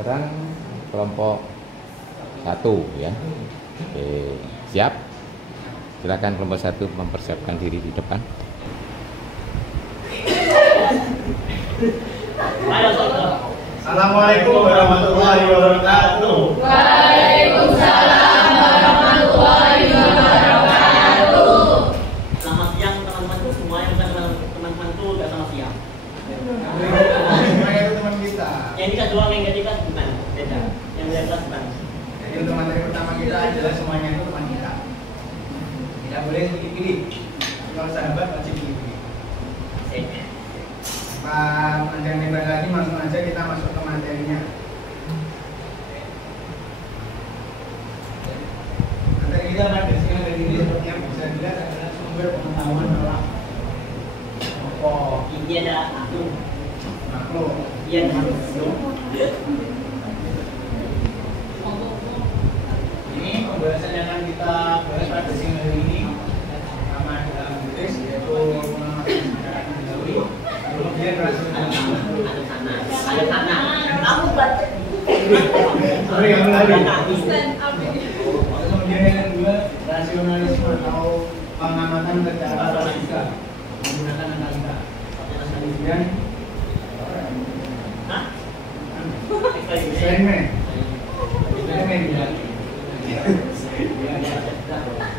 sekarang kelompok 1 ya. Oke, siap? Silakan kelompok 1 mempersiapkan diri di depan. Assalamualaikum warahmatullahi wabarakatuh. Waalaikumsalam warahmatullahi wabarakatuh. Selamat siang teman-temanku semua, yang bukan teman-temanku udah selamat siang. Itu teman kita. Yang ini kelas 2, yang ketiga bukan, beda. Yang beda kelas bukan. Jadi untuk materi pertama kita adalah semuanya itu teman kita. Tidak boleh pilih-pilih. Kalau sahabat wajib pilih-pilih. Pak panjang lebar lagi, langsung aja kita masuk ke materinya. Materi kita pada siang hari ini seperti yang bisa dilihat adalah sumber pengetahuan alam. Ini ada aku. Makhluk. Iya ada aku. Ini pembahasan yang akan kita bahas pada siang hari ini. Pertama adalah Inggris, yaitu mengenai sejarah Hindawi. Kemudian rasionalisme. Ada sana. Kamu baca. Sorry, yang lagi. Stand up ini. Kemudian yang kedua, rasionalisme atau pengamatan secara logika menggunakan analisa. Kemudian eksperimen.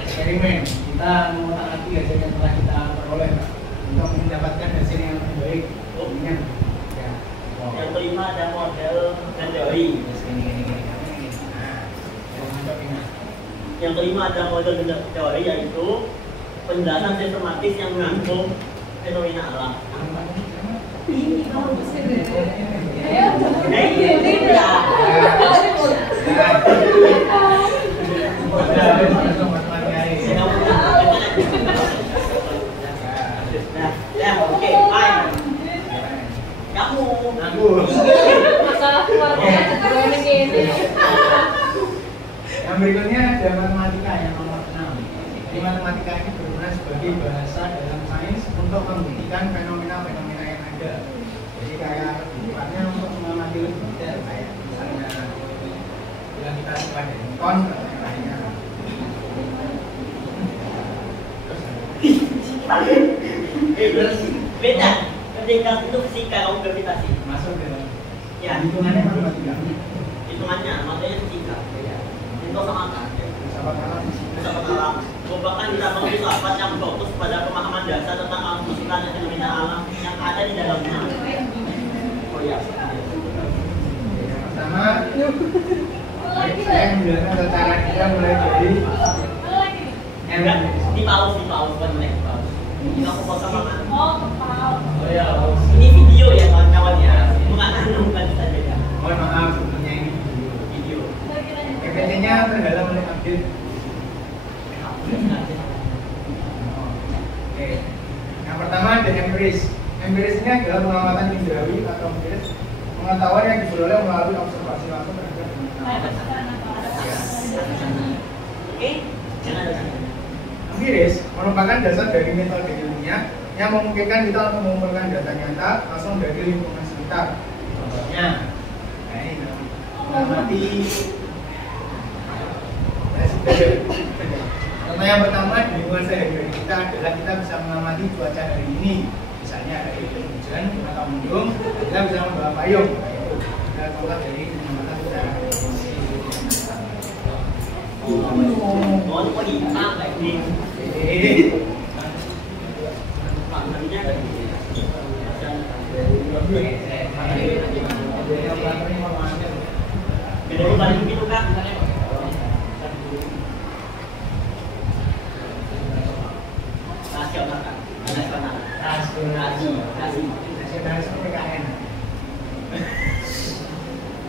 Eksperimen. Kita mengotak-atik hasil yang telah kita peroleh untuk mendapatkan hasil yang terbaik. Ingat. Yang kelima ada model dan teori. Yang kelima ada model dan teori, yaitu penjelasan sistematis yang mengangkum fenomena alam. Ini bagus ini. Oke, fine. Kamu. Masalah keluarga juga ini. Yang berikutnya ada matematika yang nomor 6. Jadi matematika ini berguna sebagai bahasa dalam sains untuk membuktikan fenomena-fenomena yang ada. Jadi kayak sifatnya untuk mengamati lebih detail, kayak misalnya bila kita suka dari kon atau yang lainnya. Terus beda ketika itu fisika kamu gravitasi Masuk ke ya hitungannya matematika. hitungannya makanya fisika itu sama kan Sahabat alam. filsafat alam merupakan cabang filsafat yang fokus pada pemahaman dasar tentang alam fisika dan fenomena alam yang ada di dalamnya. Oh ya. Yang pertama, saya menjelaskan secara kita mulai dari Enggak, di paus bukan di paus. Ini aku foto sama. Oh, kepala. Oh ya, Ini video ya kawan-kawan ya, bukan kita beda. mohon maaf sebelumnya ini Video. PPT-nya terdalam oleh update. Oke. Yang pertama ada empiris. Empiris ini adalah pengamatan indrawi atau empiris, pengetahuan yang diperoleh melalui observasi langsung terhadap pengetahuan. Oke, jangan ada sana. Empiris merupakan dasar dari metode ilmiah yang memungkinkan kita untuk mengumpulkan data nyata langsung dari lingkungan sekitar. Contohnya, nah ini mengamati. Contoh yang pertama di lingkungan sehari-hari kita adalah kita bisa mengamati cuaca hari ini. Misalnya ada hujan atau mendung, kita bisa membawa payung. Itu adalah contoh dari pengamatan secara Oh, kok hitam kayak gini? Maknanya ada di sini. Beda balik begitu kan? Nasional kan? nasionalisme PKN.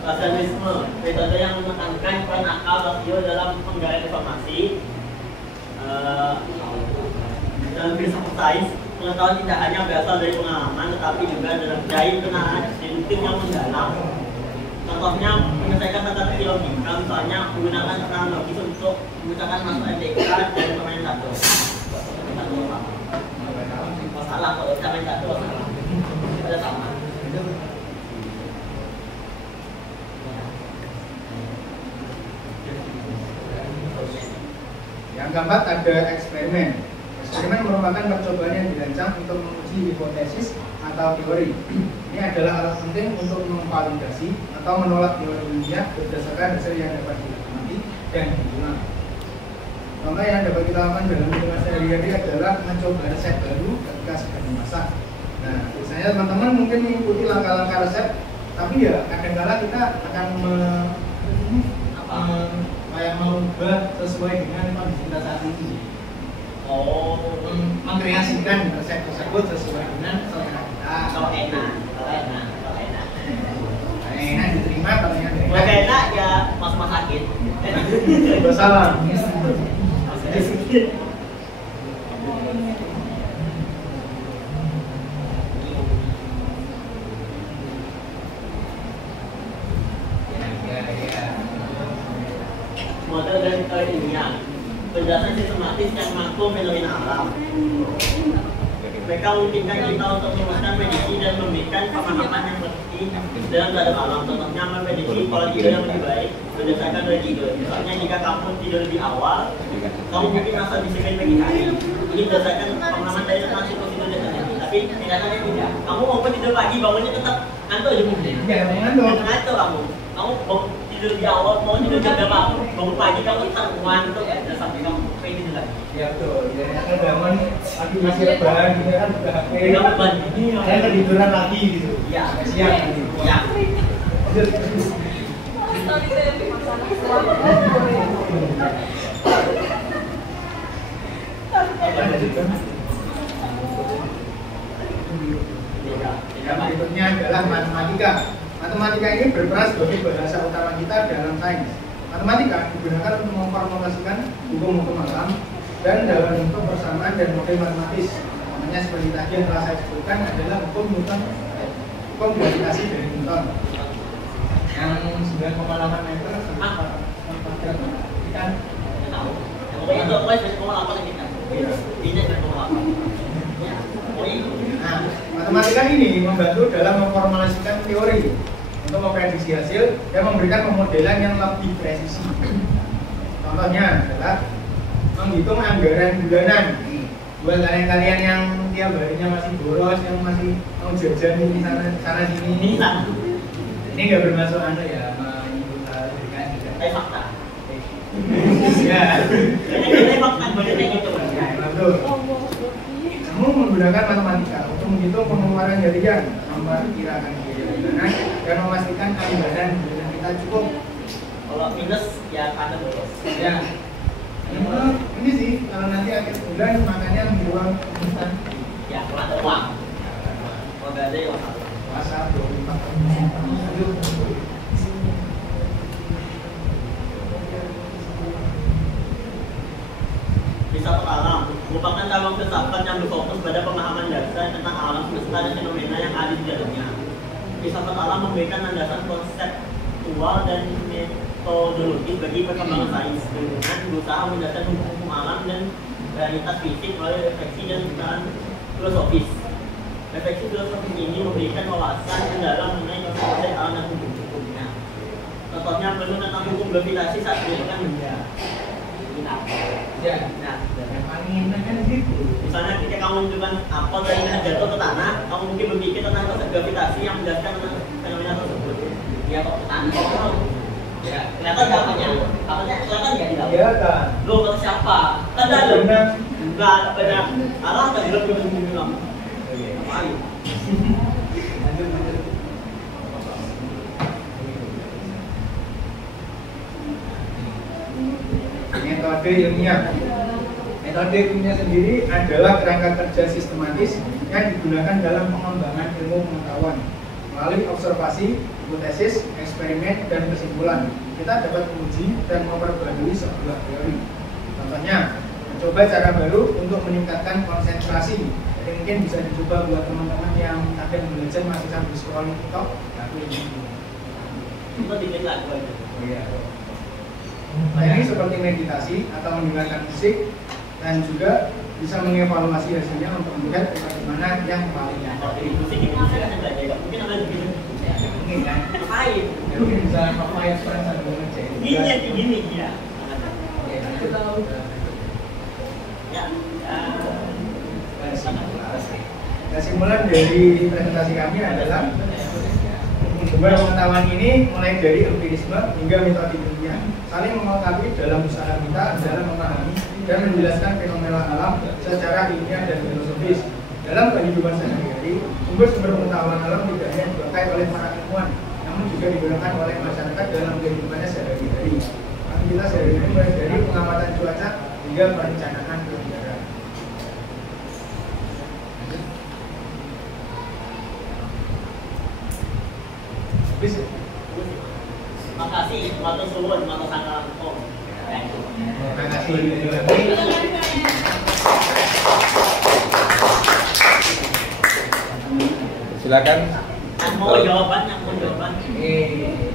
Rasionalisme, metode yang menekankan peran akal rasio dalam penggalian informasi. Dalam filsafat sains, pengetahuan tidak hanya berasal dari pengalaman, tetapi juga dari kenalan deduktif yang mendalam. Contohnya, menyelesaikan tata-tata logika, misalnya menggunakan kenalan logis untuk memecahkan masalah MTK dan permainan satu. Masalah kalau kita main satu, masalah. Kita sama. keempat ada eksperimen. Eksperimen merupakan percobaan yang dirancang untuk menguji hipotesis atau teori. Ini adalah alat penting untuk memvalidasi atau menolak teori ilmiah berdasarkan hasil yang dapat diamati dan diulang. Contoh yang dapat kita lakukan dalam kehidupan sehari-hari adalah mencoba resep baru ketika sedang memasak. Nah, biasanya teman-teman mungkin mengikuti langkah-langkah resep, tapi ya kadang-kala kita akan kayak mengubah sesuai dengan kondisi kita saat ini. Mengkreasikan resep tersebut sesuai dengan selera kita. Kalau enak. Enak diterima, kalau yang Kalau enak ya mas sakit. bersalah. Model dari teori ilmiah, penjelasan sistematis yang mampu fenomena alam. Mereka memungkinkan kita untuk merumuskan prediksi dan memberikan pemahaman yang pasti dalam terhadap alam. Contohnya memprediksi pola tidur yang lebih baik berdasarkan dari tidur. Misalnya jika kamu tidur lebih awal, kamu mungkin merasa disiplin pagi hari. Ini berdasarkan pemahaman dari tentang siklus tidur dasarnya. Tapi kenyataannya tidak. Kamu mau tidur pagi, bangunnya tetap ngantuk aja mungkin. Ya, ngantuk. Ngantuk kamu. Kamu bangun tidur lebih awal, mau tidur jam berapa? Bangun pagi kamu tetap ngantuk ya, dan sampai kamu pengen tidur lagi. Ya betul. Ya kan bangun lagi masih rebahan, gitu kan buka HP. Saya ketiduran lagi gitu. Iya. Siang nanti. Iya. Yang berikutnya adalah matematika. Matematika ini berperan sebagai bahasa utama kita dalam sains. Matematika digunakan untuk memformulasikan hukum-hukum alam dan dalam bentuk persamaan dan model matematis. Namanya seperti tadi yang telah saya sebutkan adalah hukum Newton, hukum gravitasi dari Newton. Yang 9,8 meter kan Tahu. Pokoknya itu pokoknya spesies apa lagi kan? Ini spesies apa? Ya. Pokoknya itu. Nah, matematika ini membantu dalam memformulasikan teori untuk memprediksi hasil dan memberikan pemodelan yang lebih presisi. Contohnya adalah menghitung anggaran bulanan. Buat kalian-kalian yang tiap harinya masih boros, yang masih mau jajan di sana sini, ini nggak bermaksud anda ya menyebut hal dengan Tapi fakta. ya. Kayaknya fakta banyak yang gitu. Ya, betul. Kamu menggunakan matematika untuk menghitung pengeluaran harian, memperkirakan biaya bulanan, dan memastikan anggaran bulanan kita cukup. Kalau minus ya ada boros. Ya, ini sih kalau nanti akhir bulan makannya uang instan. Ya, kalau ada uang. Kalau nggak ada ya uang. Puasa 24. Wisata alam merupakan cabang filsafat yang berfokus pada pemahaman dasar tentang alam semesta dan fenomena yang ada di dalamnya. Filsafat alam memberikan landasan konseptual dan metodologis bagi perkembangan sains dengan berusaha menjelaskan hukum alam dan realitas fisik melalui refleksi dan pengetahuan filosofis. Refleksi filosofis ini memberikan wawasan mendalam mengenai konsep alam dan hukum-hukumnya. Contohnya menurut tentang hukum gravitasi saat menentukan benda. Ya, yang paling enak kan gitu. Misalnya ketika kamu menunjukkan apel dan jatuh ke tanah, kamu mungkin berpikir tentang konsep gravitasi yang menjelaskan tentang fenomena tersebut. Ya kok ke tanah? Ya, kelihatan nggak apanya? Apanya kelihatan nggak di dalam? Iya kan. Lo kata siapa? Kan dalam. Nggak ada banyak. Allah tadi lo bilang. Ngapain? Metode ilmiah. Metode ilmiah sendiri adalah kerangka kerja sistematis yang digunakan dalam pengembangan ilmu pengetahuan melalui observasi, hipotesis, eksperimen, dan kesimpulan. Kita dapat menguji dan memperbarui sebuah teori. Contohnya, mencoba cara baru untuk meningkatkan konsentrasi. Jadi mungkin bisa dicoba buat teman-teman yang kadang belajar masih sambil scrolling TikTok. Aku ini. Itu dikit lah. Oh iya. Layani seperti meditasi atau mendengarkan musik dan juga bisa mengevaluasi hasilnya untuk melihat bagaimana yang paling Kalau dari musik ini kan belajar. Mungkin ada di sini. mungkin kan. Ngapain? Mungkin bisa apa yang sekarang sambil ngecek. Gini ya, gini ya. Oke, lanjut. Ya. Kesimpulan dari presentasi kami adalah sumber pengetahuan ini mulai dari empirisme hingga metode ilmiah saling melengkapi dalam usaha kita dalam memahami dan menjelaskan fenomena alam secara ilmiah dan filosofis. Dalam kehidupan sehari-hari, sumber-sumber pengetahuan alam tidak hanya dipakai oleh para ilmuwan, namun juga digunakan oleh masyarakat dalam kehidupannya sehari-hari. Aktivitas sehari-hari mulai dari pengamatan cuaca hingga perencanaan udara. Terima kasih, matur suwun, matur sangkalangkung. Terima kasih. Silakan. Yang mau jawaban.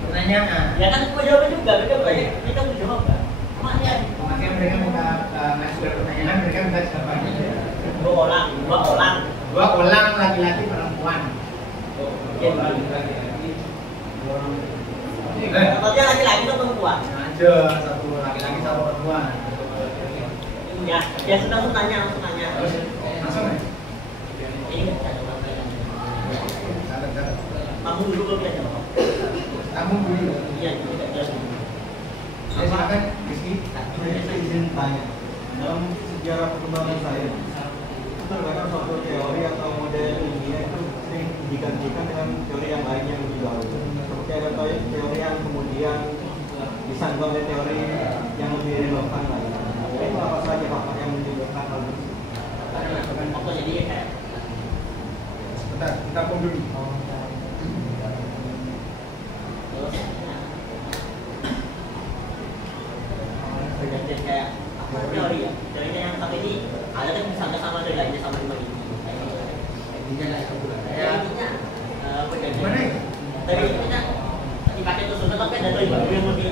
Pertanyaan. Ya kan mau jawaban juga, beda banyak. Ini kan jawaban. Makanya Makanya mereka minta masuk pertanyaan, mereka minta jawabannya. dua orang. Laki-laki perempuan. Contohnya laki-laki atau perempuan? Ada satu laki-laki satu perempuan. Ya sudah langsung tanya. Langsung ya? Ini Catat. kamu dulu belum ya jawab. Kamu dulu. Iya, tidak jelas. Silakan, Rizky. Saya izin tanya, dalam sejarah perkembangan sains, terkadang suatu teori atau model ilmiah itu sering digantikan dengan teori yang lain yang lebih baru. Seperti ada teori yang kemudian disandung oleh teori yang lebih relevan lagi. Itu apa saja Pak yang menyebabkan hal tersebut? Waktu jadi kayak Sebentar, kita pun dulu. bergantian kayak apa teori ya? Teorinya yang satu ini ada kan bisa sama teori lainnya sama dengan ini. Intinya lah itu. Intinya bergantian. Gimana ya? Teori intinya dipakai terus tapi ada teori baru yang lebih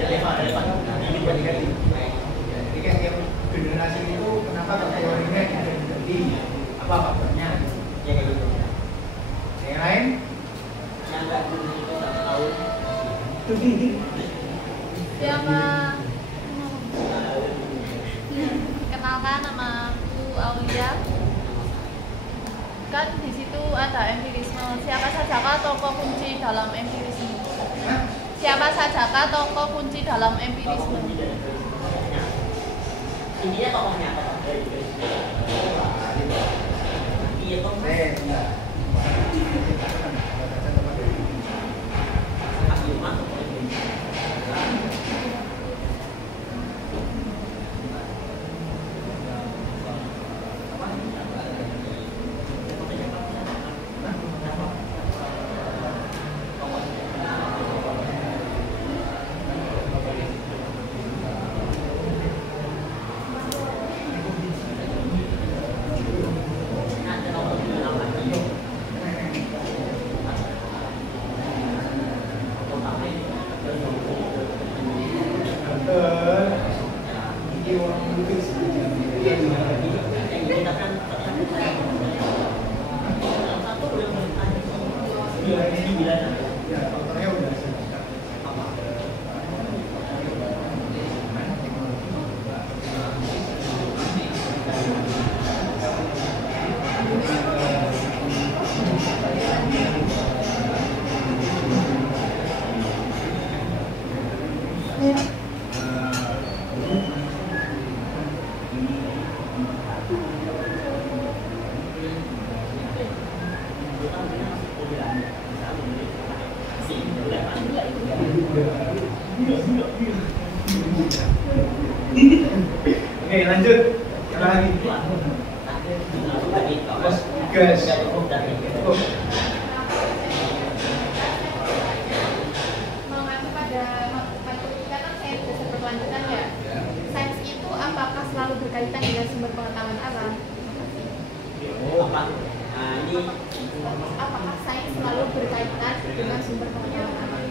relevan. Ini berganti. Jadi kayak tiap generasi itu kenapa teorinya diganti? Apa faktornya? Ya kayak gitu. Yang lain? Yang nggak dulu itu 1 tahun. Siapa? Kenalkan, nama aku Aulia. Kan di situ ada empirisme. Siapa sajakah tokoh kunci dalam empirisme? Siapa sajakah tokoh kunci dalam empirisme? Intinya tokohnya apa? Iya toh. Oke, lanjut. Yang lagi. Gas. Mengacu pada matematika kan sains dasar berkelanjutan ya. Sains itu apakah selalu berkaitan dengan sumber pengetahuan alam? Apakah sains selalu berkaitan dengan sumber pengetahuan alam?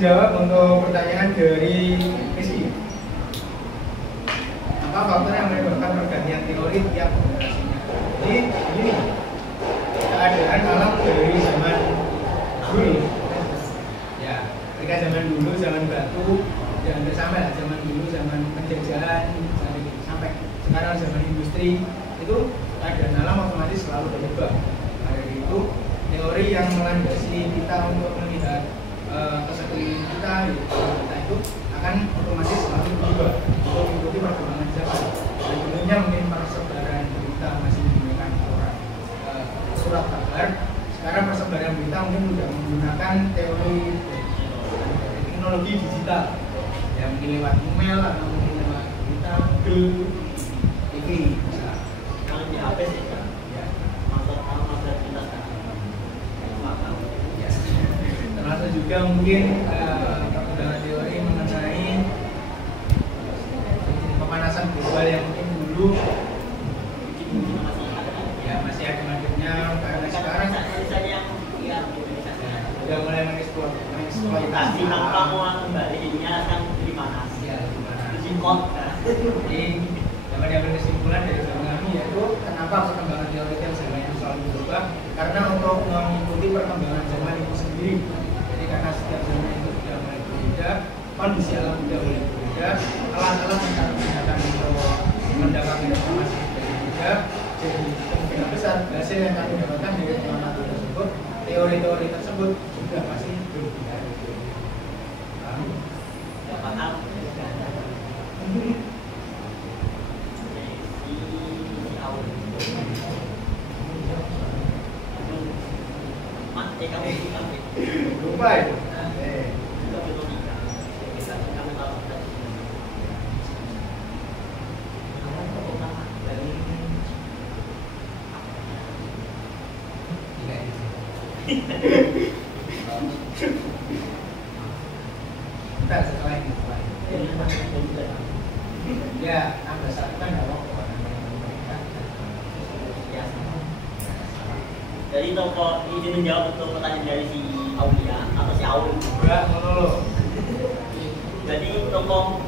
menjawab untuk pertanyaan dari Rizky. Apa faktor yang menyebabkan pergantian teori tiap generasinya? Jadi ini keadaan alam dari zaman dulu. Ya, ketika zaman dulu, zaman batu, jangan sampai lah zaman dulu, zaman penjajahan, sampai sekarang zaman industri, itu keadaan alam otomatis selalu berubah. Dari itu teori yang melandasi kita untuk melihat kesekeliling kita itu akan otomatis selalu berubah untuk mengikuti perkembangan zaman. Dan dulunya mungkin persebaran berita masih menggunakan surat kabar. Sekarang persebaran berita mungkin sudah menggunakan teori teknologi digital, ya mungkin lewat email atau mungkin lewat berita, Google, TV. Kalau di HP sih kan, ya masa kita sekarang. Termasuk juga mungkin perkembangan teori mengenai pemanasan global yang mungkin dulu ya masih ada madepnya, karena sekarang sudah mulai mengeksploitasi kamu kembali jadinya kan lebih panas. Ya, Singkot. Jadi dapat diambil kesimpulan dari zaman kami yaitu kenapa perkembangan teori yang zaman itu selalu berubah, karena untuk mengikuti perkembangan zaman itu sendiri. Jadi karena setiap zaman itu sudah mulai berbeda, kondisi alam sudah mulai berbeda, alat-alat yang kami gunakan untuk mendapatkan informasi berbeda. Jadi kemungkinan besar hasil yang kami dapatkan dari pengamatan tersebut, teori-teori tersebut juga pasti berbeda. Paham? Lupa itu. Bentar, setelah ini. Ya, tambah satu kan nggak apa-apa. Jadi toko ini menjawab untuk pertanyaan dari si Aulia atau si Aul. Enggak, monolog. Jadi toko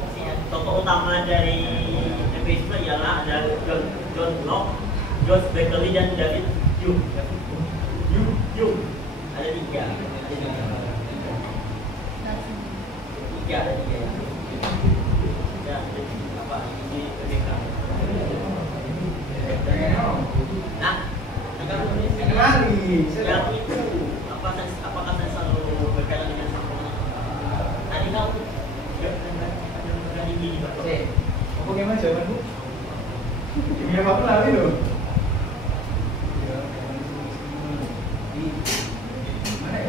utama dari Facebook ialah ada John Locke, George Berkeley dan David Hume. Ada tiga. Ada tiga. Ya, apa ini PBK. Nah, Kenali, yang itu apakah saya selalu berkaitan dengan sempurna? Tadi kau ini Pak. Apa gimana jawabanmu? Ini apa lari loh? Mana ya?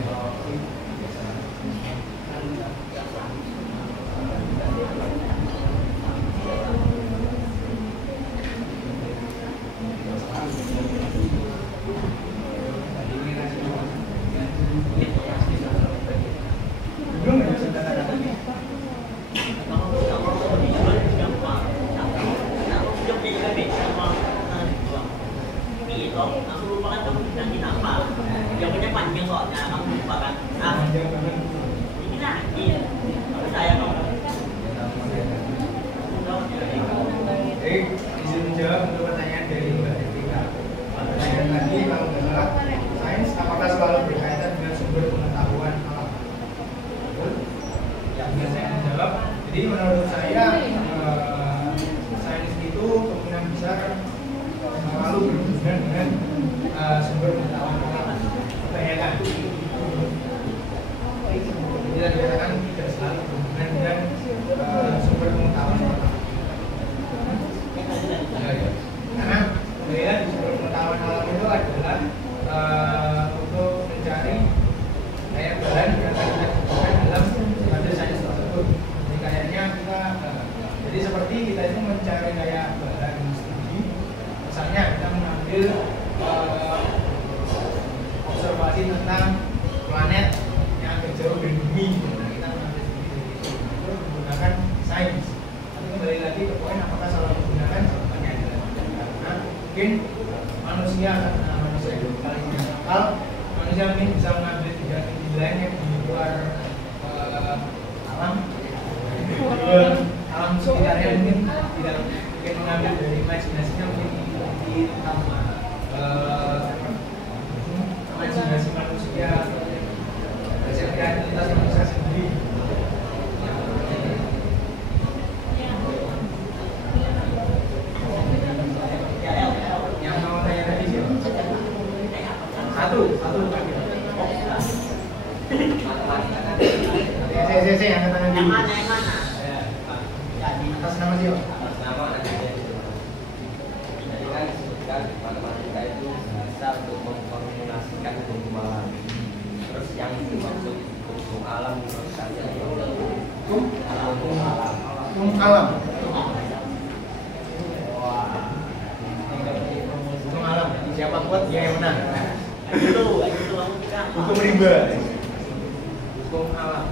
Jadi menurut saya sains itu kemungkinan besar selalu berhubungan dengan sumber pengetahuan alam. Kebanyakan. Jadi dikatakan tidak selalu berhubungan dengan sumber pengetahuan alam. Karena kemudian sumber pengetahuan alam itu adalah untuk mencari kayak bahan yang kita butuhkan dalam pada sains tersebut. Kayaknya kita jadi seperti kita itu mencari kayak bahan studi, misalnya kita mengambil observasi tentang planet yang agak jauh dari bumi, nah kita mengambil studi dari itu menggunakan sains. Tapi kembali lagi ke poin apakah salah menggunakan, jawabannya adalah karena mungkin manusia itu paling akal, manusia mungkin bisa mengambil tiga lain yang di luar alam, alam sekitarnya mungkin tidak mungkin mengambil dari imajinasinya mungkin di tentang imajinasi manusia, hasil kreativitas manusia sendiri. Yang mau tanya tadi siapa? Satu. Saya angkat tangan dulu. Yang mana? Atas nama siapa? Atas nama jadi kan disebutkan matematika itu bisa untuk mengkombinasikan hukum alam. Terus yang dimaksud hukum alam menurut saya hukum alam. Hukum alam. Hukum alam. Siapa kuat dia yang menang. Itu matematika. Hukum rimba. Hukum alam.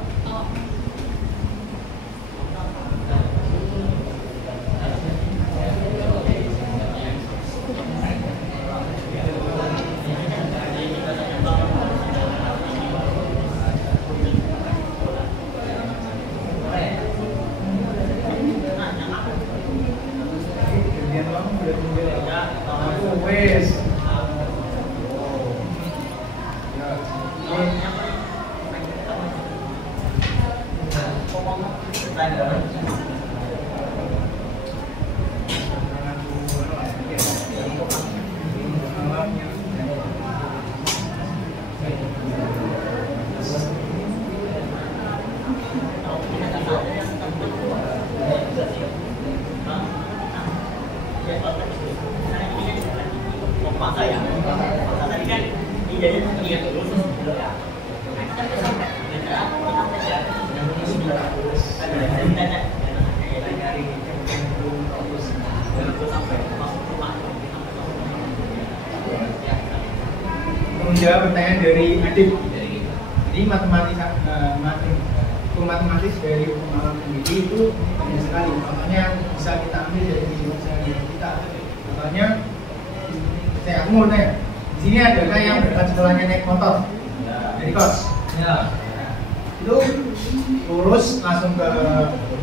Menjawab pertanyaan dari Adib. Jadi hukum matematis dari hukum alam sendiri itu banyak sekali. Contohnya bisa kita ambil dari kehidupan sehari-hari kita. Contohnya, aku mau tanya, di sini adakah yang berangkat sekolahnya naik motor dari kos? Ya. Itu lurus langsung ke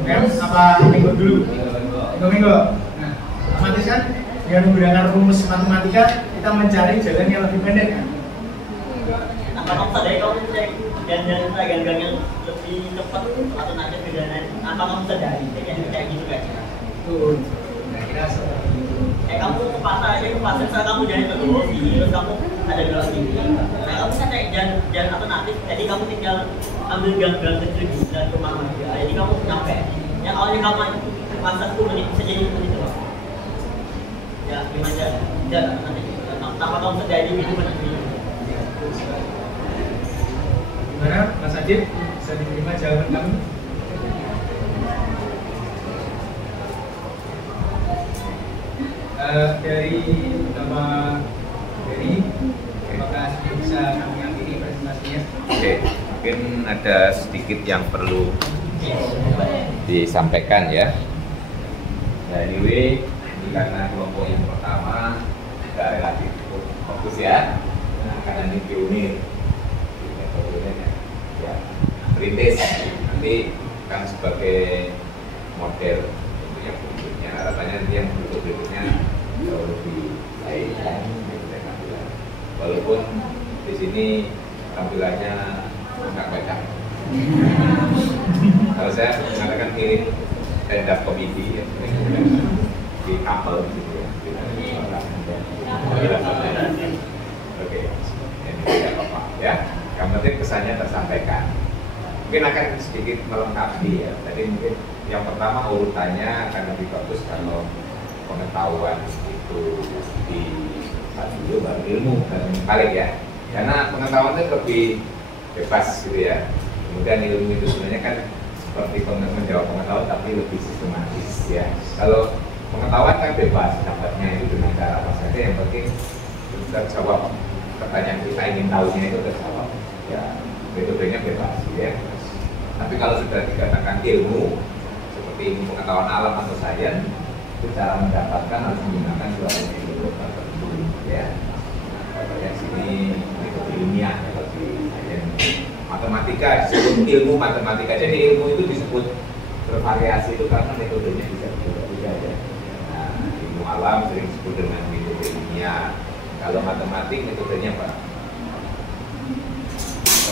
UM apa minggu dulu? Minggu. Nah, otomatis kan dengan menggunakan rumus matematika kita mencari jalan yang lebih pendek kan? Apakah sadari kamu cek gang-gang yang lebih cepat atau nanti bedanya? Apa kamu sadari kayak gitu kan? Tuh, kira-kira seperti itu. Kamu ke pasar aja saat kamu jalan ke dulu terus kamu ada belok sini. Nah kamu kan kayak jalan alternatif. Jadi kamu tinggal ambil gang-gang kecil dan ke rumah aja. Jadi kamu nyampe. Yang awalnya kamu pasar 10 menit bisa jadi menit doang. Ya gimana jalan nanti. Tanpa kamu sadari itu benar. Gimana Mas Adib, bisa diterima jawaban kamu? Dari Bapak Ferry, apakah sudah bisa kami akhiri presentasinya? Oke, mungkin ada sedikit yang perlu disampaikan ya. Nah, anyway, ini karena kelompok yang pertama sudah relatif fokus ya. Nah, karena ini pionir. Ya, merintis nanti kan sebagai model untuk yang berikutnya, harapannya nanti yang berikutnya jauh lebih baik walaupun di sini tampilannya agak kocak. Kalau saya mengatakan mirip stand up comedy ya, di couple gitu ya. Oke, ini tidak apa-apa ya. Yang penting pesannya tersampaikan. Mungkin akan sedikit melengkapi ya. Tadi mungkin yang pertama urutannya akan lebih bagus kalau pengetahuan itu di dulu baru ilmu dan balik ya. Karena pengetahuan itu lebih bebas gitu ya. Kemudian ilmu itu sebenarnya kan seperti menjawab pengetahuan tapi lebih sistematis ya. Kalau pengetahuan kan bebas, dapatnya itu dengan cara apa saja. Yang penting terjawab pertanyaan kita ingin tahunya itu terjawab. Ya, metodenya bebas ya. Tapi kalau sudah dikatakan ilmu seperti ilmu pengetahuan alam atau sains, itu cara mendapatkan harus menggunakan suatu metode tertentu ya. Contohnya sini metode ilmiah ya, kalau di matematika disebut ilmu matematika. Jadi ilmu itu disebut bervariasi itu karena metodenya bisa berbeda ya. Nah, ilmu alam sering disebut dengan metode ilmiah. Kalau matematik metodenya apa?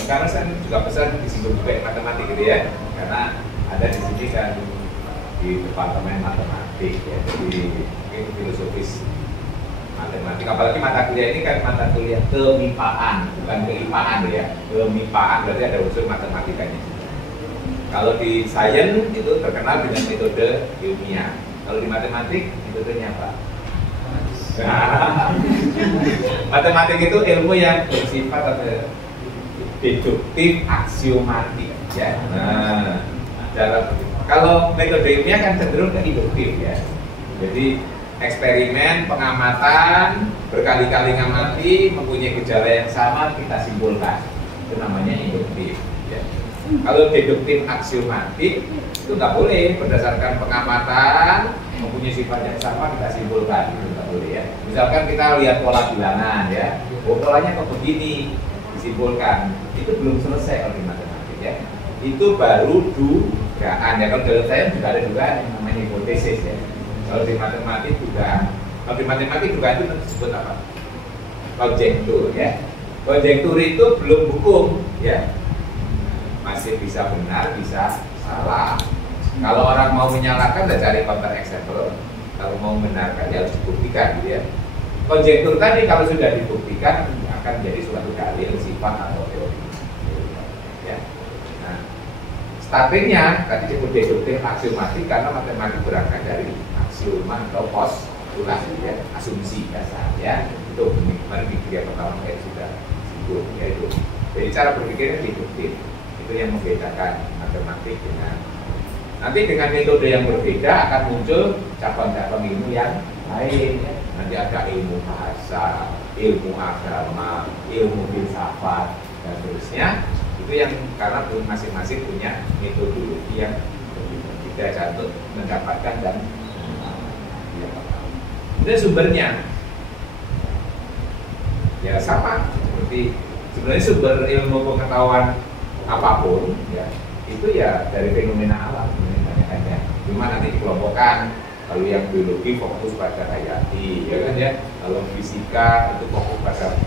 Karena saya juga pesan disinggung juga matematik gitu ya, karena ada di sini kan di departemen matematik ya, jadi mungkin filosofis matematik. Apalagi mata kuliah ini kan mata kuliah kemipaan, bukan keipaan ya. Kemipaan berarti ada unsur matematikanya. Kalau di sains itu terkenal dengan metode ilmiah. Kalau di matematik metodenya apa? Nah, matematik itu ilmu yang bersifat deduktif aksiomatik ya. Nah, kalau metode ilmiah kan cenderung ke induktif ya. Jadi eksperimen, pengamatan, berkali-kali ngamati, mempunyai gejala yang sama kita simpulkan. Itu namanya induktif ya. Kalau deduktif aksiomatik itu nggak boleh, berdasarkan pengamatan mempunyai sifat yang sama kita simpulkan, itu nggak boleh ya. Misalkan kita lihat pola bilangan ya, polanya kok begini, disimpulkan, itu belum selesai kalau di matematik ya. Itu baru dugaan ya. Kalau dalam sains juga ada dugaan yang namanya hipotesis ya. Kalau di matematik dugaan, kalau di matematik dugaan itu disebut apa? Konjektur ya. Konjektur itu belum hukum ya, masih bisa benar, bisa salah. Kalau orang mau menyalahkan, udah cari counter example. Kalau mau membenarkan, ya harus dibuktikan gitu ya. Konjektur tadi kalau sudah dibuktikan akan jadi suatu dalil, sifat atau teori. Ya. Nah, startingnya tadi disebut deduktif aksiomatik karena matematik berangkat dari aksioma atau postulasi ya, asumsi dasar ya. Itu kemarin di kuliah pertama kayak sudah singgung ya itu. Jadi cara berpikirnya deduktif. Itu yang membedakan matematik nanti dengan metode yang berbeda akan muncul cabang-cabang ilmu yang lain ya. Nanti ada ilmu bahasa, ilmu agama, ilmu filsafat dan seterusnya. Itu yang karena masing-masing punya metodologi yang berbeda untuk mendapatkan dan kemudian sumbernya ya sama seperti sebenarnya sumber ilmu pengetahuan apapun ya itu ya dari fenomena alam ya. Cuma nanti dikelompokkan. Kalau yang biologi fokus pada hayati ya kan ya. Kalau fisika itu fokus pada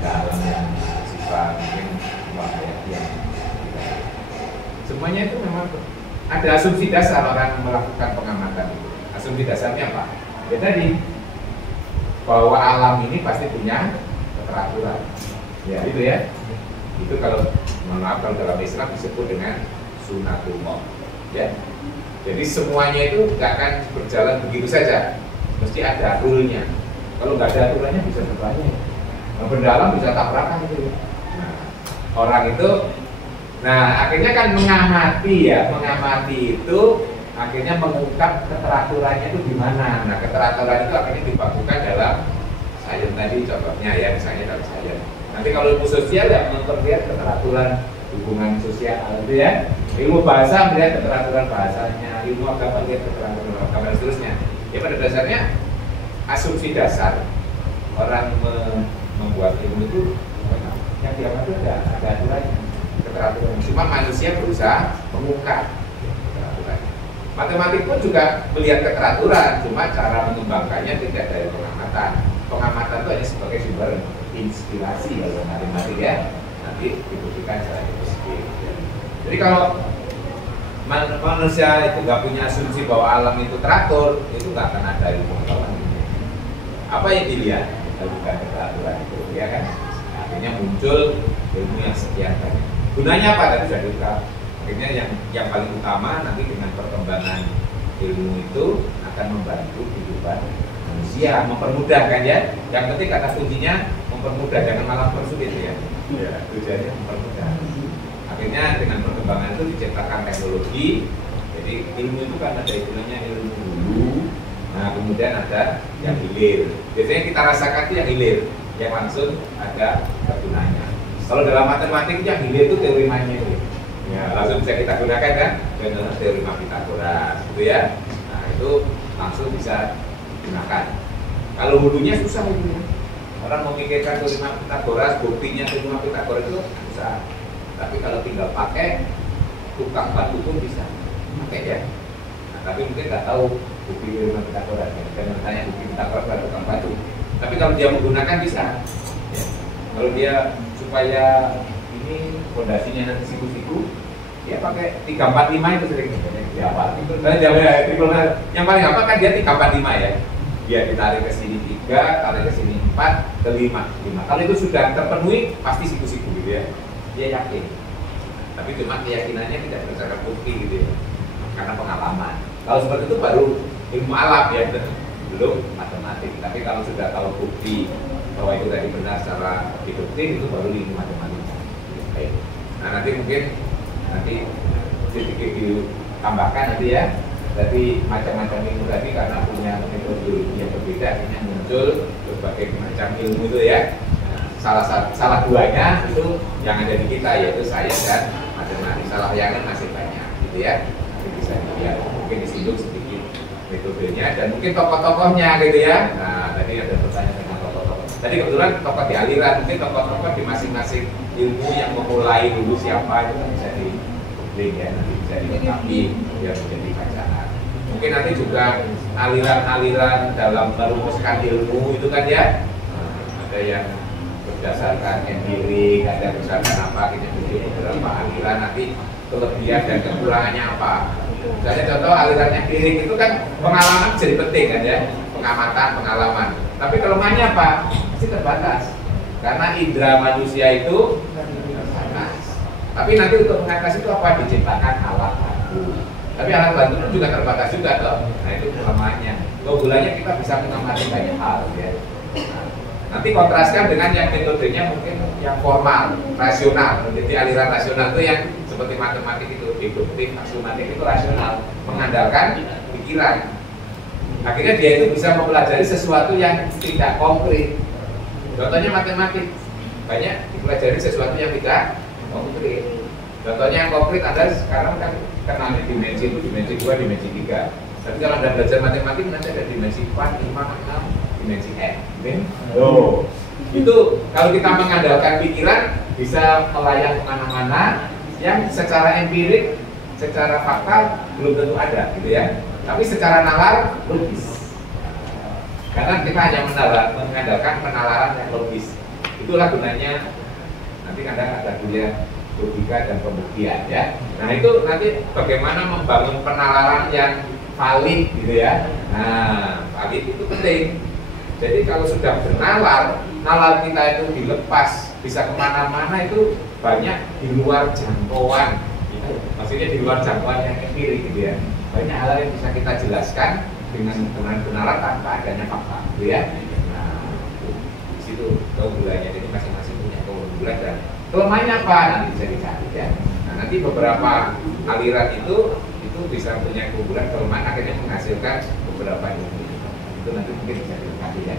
dalam yang sifat mungkin hayati yang semuanya itu memang ada asumsi dasar orang melakukan pengamatan itu. Asumsi dasarnya apa? Ya tadi bahwa alam ini pasti punya keteraturan ya itu ya. Itu kalau mohon maaf kalau dalam Islam disebut dengan sunatullah ya. Jadi semuanya itu nggak akan berjalan begitu saja, mesti ada rule-nya. Kalau nggak ada aturannya bisa berbahaya. Nah, berdalam bisa tabrakan itu. Nah, orang itu, nah akhirnya kan mengamati ya, mengamati itu akhirnya mengungkap keteraturannya itu di mana. Nah keteraturan itu akhirnya dibakukan dalam sains tadi contohnya ya, misalnya dalam sains. Nanti kalau ilmu sosial ya memperlihat keteraturan hubungan sosial itu ya. Ilmu bahasa melihat keteraturan bahasanya, ilmu agama melihat keteraturan agama dan seterusnya. Ya pada dasarnya asumsi dasar orang membuat ilmu itu yang diamati ada aturannya, keteraturan. Cuma manusia berusaha mengungkap keteraturannya. Matematik pun juga melihat keteraturan, cuma cara mengembangkannya tidak dari pengamatan. Pengamatan itu hanya sebagai sumber inspirasi kalau matematik ya. Nanti dibuktikan secara positif. Jadi kalau manusia itu nggak punya asumsi bahwa alam itu teratur, itu nggak akan ada ilmu pengetahuan. Apa yang dilihat? Kita bukan keteraturan itu, ya kan? Akhirnya muncul ilmu yang sekian banyak. Gunanya apa? Tadi sudah diungkap. Akhirnya yang paling utama nanti dengan perkembangan ilmu itu akan membantu kehidupan manusia, mempermudah kan ya. Yang penting kata kuncinya mempermudah, jangan malah persulit ya. Ya, tujuannya mempermudah. Akhirnya dengan perkembangan itu diciptakan teknologi. Jadi ilmu itu kan ada istilahnya ilmu hulu. Nah kemudian ada yang hilir. Biasanya kita rasakan itu yang hilir, yang langsung ada kegunaannya. Kalau dalam matematik yang hilir itu teori Manieto. Ya langsung bisa kita gunakan kan? Contohnya teorema Pythagoras, gitu ya. Nah itu langsung bisa digunakan. Kalau hulunya susah itu. Orang memikirkan teorema Pythagoras, buktinya teorema Pythagoras itu susah. Tapi kalau tinggal pakai tukang batu pun bisa pakai ya. Nah, tapi mungkin nggak tahu bukti ilmu Pitagoras ya. Dan tanya bukti Pitagoras pada tukang batu. Tapi kalau dia menggunakan bisa. Ya. Kalau dia supaya ini fondasinya nanti siku-siku, dia pakai 345 itu sering ya apa? Yang paling apa kan dia 345 ya. Dia ditarik ke sini 3, tarik ke sini 4, ke 5. Kalau itu sudah terpenuhi pasti siku-siku gitu ya. Dia yakin. Tapi cuma keyakinannya tidak berdasarkan bukti gitu ya. Karena pengalaman. Kalau seperti itu baru ilmu alam ya, belum matematik. Tapi kalau sudah tahu bukti bahwa itu tadi benar secara deduktif, itu baru ilmu matematik. Baik. Nah nanti mungkin sedikit ditambahkan nanti ya. Jadi macam-macam ilmu tadi karena punya metodologi yang berbeda, akhirnya muncul berbagai macam ilmu itu ya. Salah duanya itu yang ada di kita, yaitu sains dan matematik. Salah yang lain masih banyak gitu ya. Nanti bisa dilihat, mungkin disinggung sedikit metodenya dan mungkin tokoh-tokohnya gitu ya. Nah tadi ada pertanyaan tentang tokoh-tokoh. Tadi kebetulan tokoh di aliran, mungkin tokoh-tokoh di masing-masing ilmu yang memulai dulu siapa itu kan bisa di link ya, nanti bisa dilengkapi biar menjadi bacaan. Mungkin nanti juga aliran-aliran dalam merumuskan ilmu itu kan ya. Ada yang berdasarkan empirik, ada berdasarkan apa, kita butuh beberapa aliran nanti kelebihan dan kekurangannya apa. Misalnya contoh aliran empirik itu kan pengalaman jadi penting kan ya, pengamatan, pengalaman. Tapi kelemahannya apa? Masih terbatas. Karena indera manusia itu terbatas. Tapi nanti untuk mengatasi itu apa? Diciptakan alat bantu. Tapi alat bantu itu juga terbatas juga toh. Nah itu kelemahannya. Keunggulannya kita bisa mengamati banyak hal ya. Nanti kontraskan dengan yang metodenya mungkin yang formal, rasional. Jadi aliran rasional itu yang seperti matematik itu, deduktif, aksiomatik itu rasional, mengandalkan pikiran. Akhirnya dia itu bisa mempelajari sesuatu yang tidak konkret. Contohnya matematik, banyak dipelajari sesuatu yang tidak konkret. Contohnya yang konkret ada sekarang kan kenalnya dimensi itu dimensi 2, dimensi 3. Tapi kalau Anda belajar matematik nanti ada dimensi 4, 5, 6, dimensi N. Loh, itu kalau kita mengandalkan pikiran bisa melayang kemana-mana yang secara empirik, secara fakta belum tentu ada, gitu ya. Tapi secara nalar logis. Karena kita hanya mengandalkan penalaran yang logis. Itulah gunanya nanti kadang ada kuliah logika dan pembuktian ya. Nah itu nanti bagaimana membangun penalaran yang valid gitu ya. Nah valid itu penting. Jadi kalau sudah bernalar, nalar kita itu dilepas bisa kemana-mana itu banyak di luar jangkauan. Itu maksudnya di luar jangkauan yang empirik gitu ya. Banyak hal yang bisa kita jelaskan dengan menggunakan nalar tanpa adanya fakta gitu ya. Nah di situ keunggulannya. Jadi masing-masing punya keunggulan dan kelemahannya apa nanti bisa dicari ya. Nah nanti beberapa aliran itu bisa punya keunggulan, kelemahan akhirnya menghasilkan beberapa ilmu. Itu nanti mungkin bisa dilengkapi ya.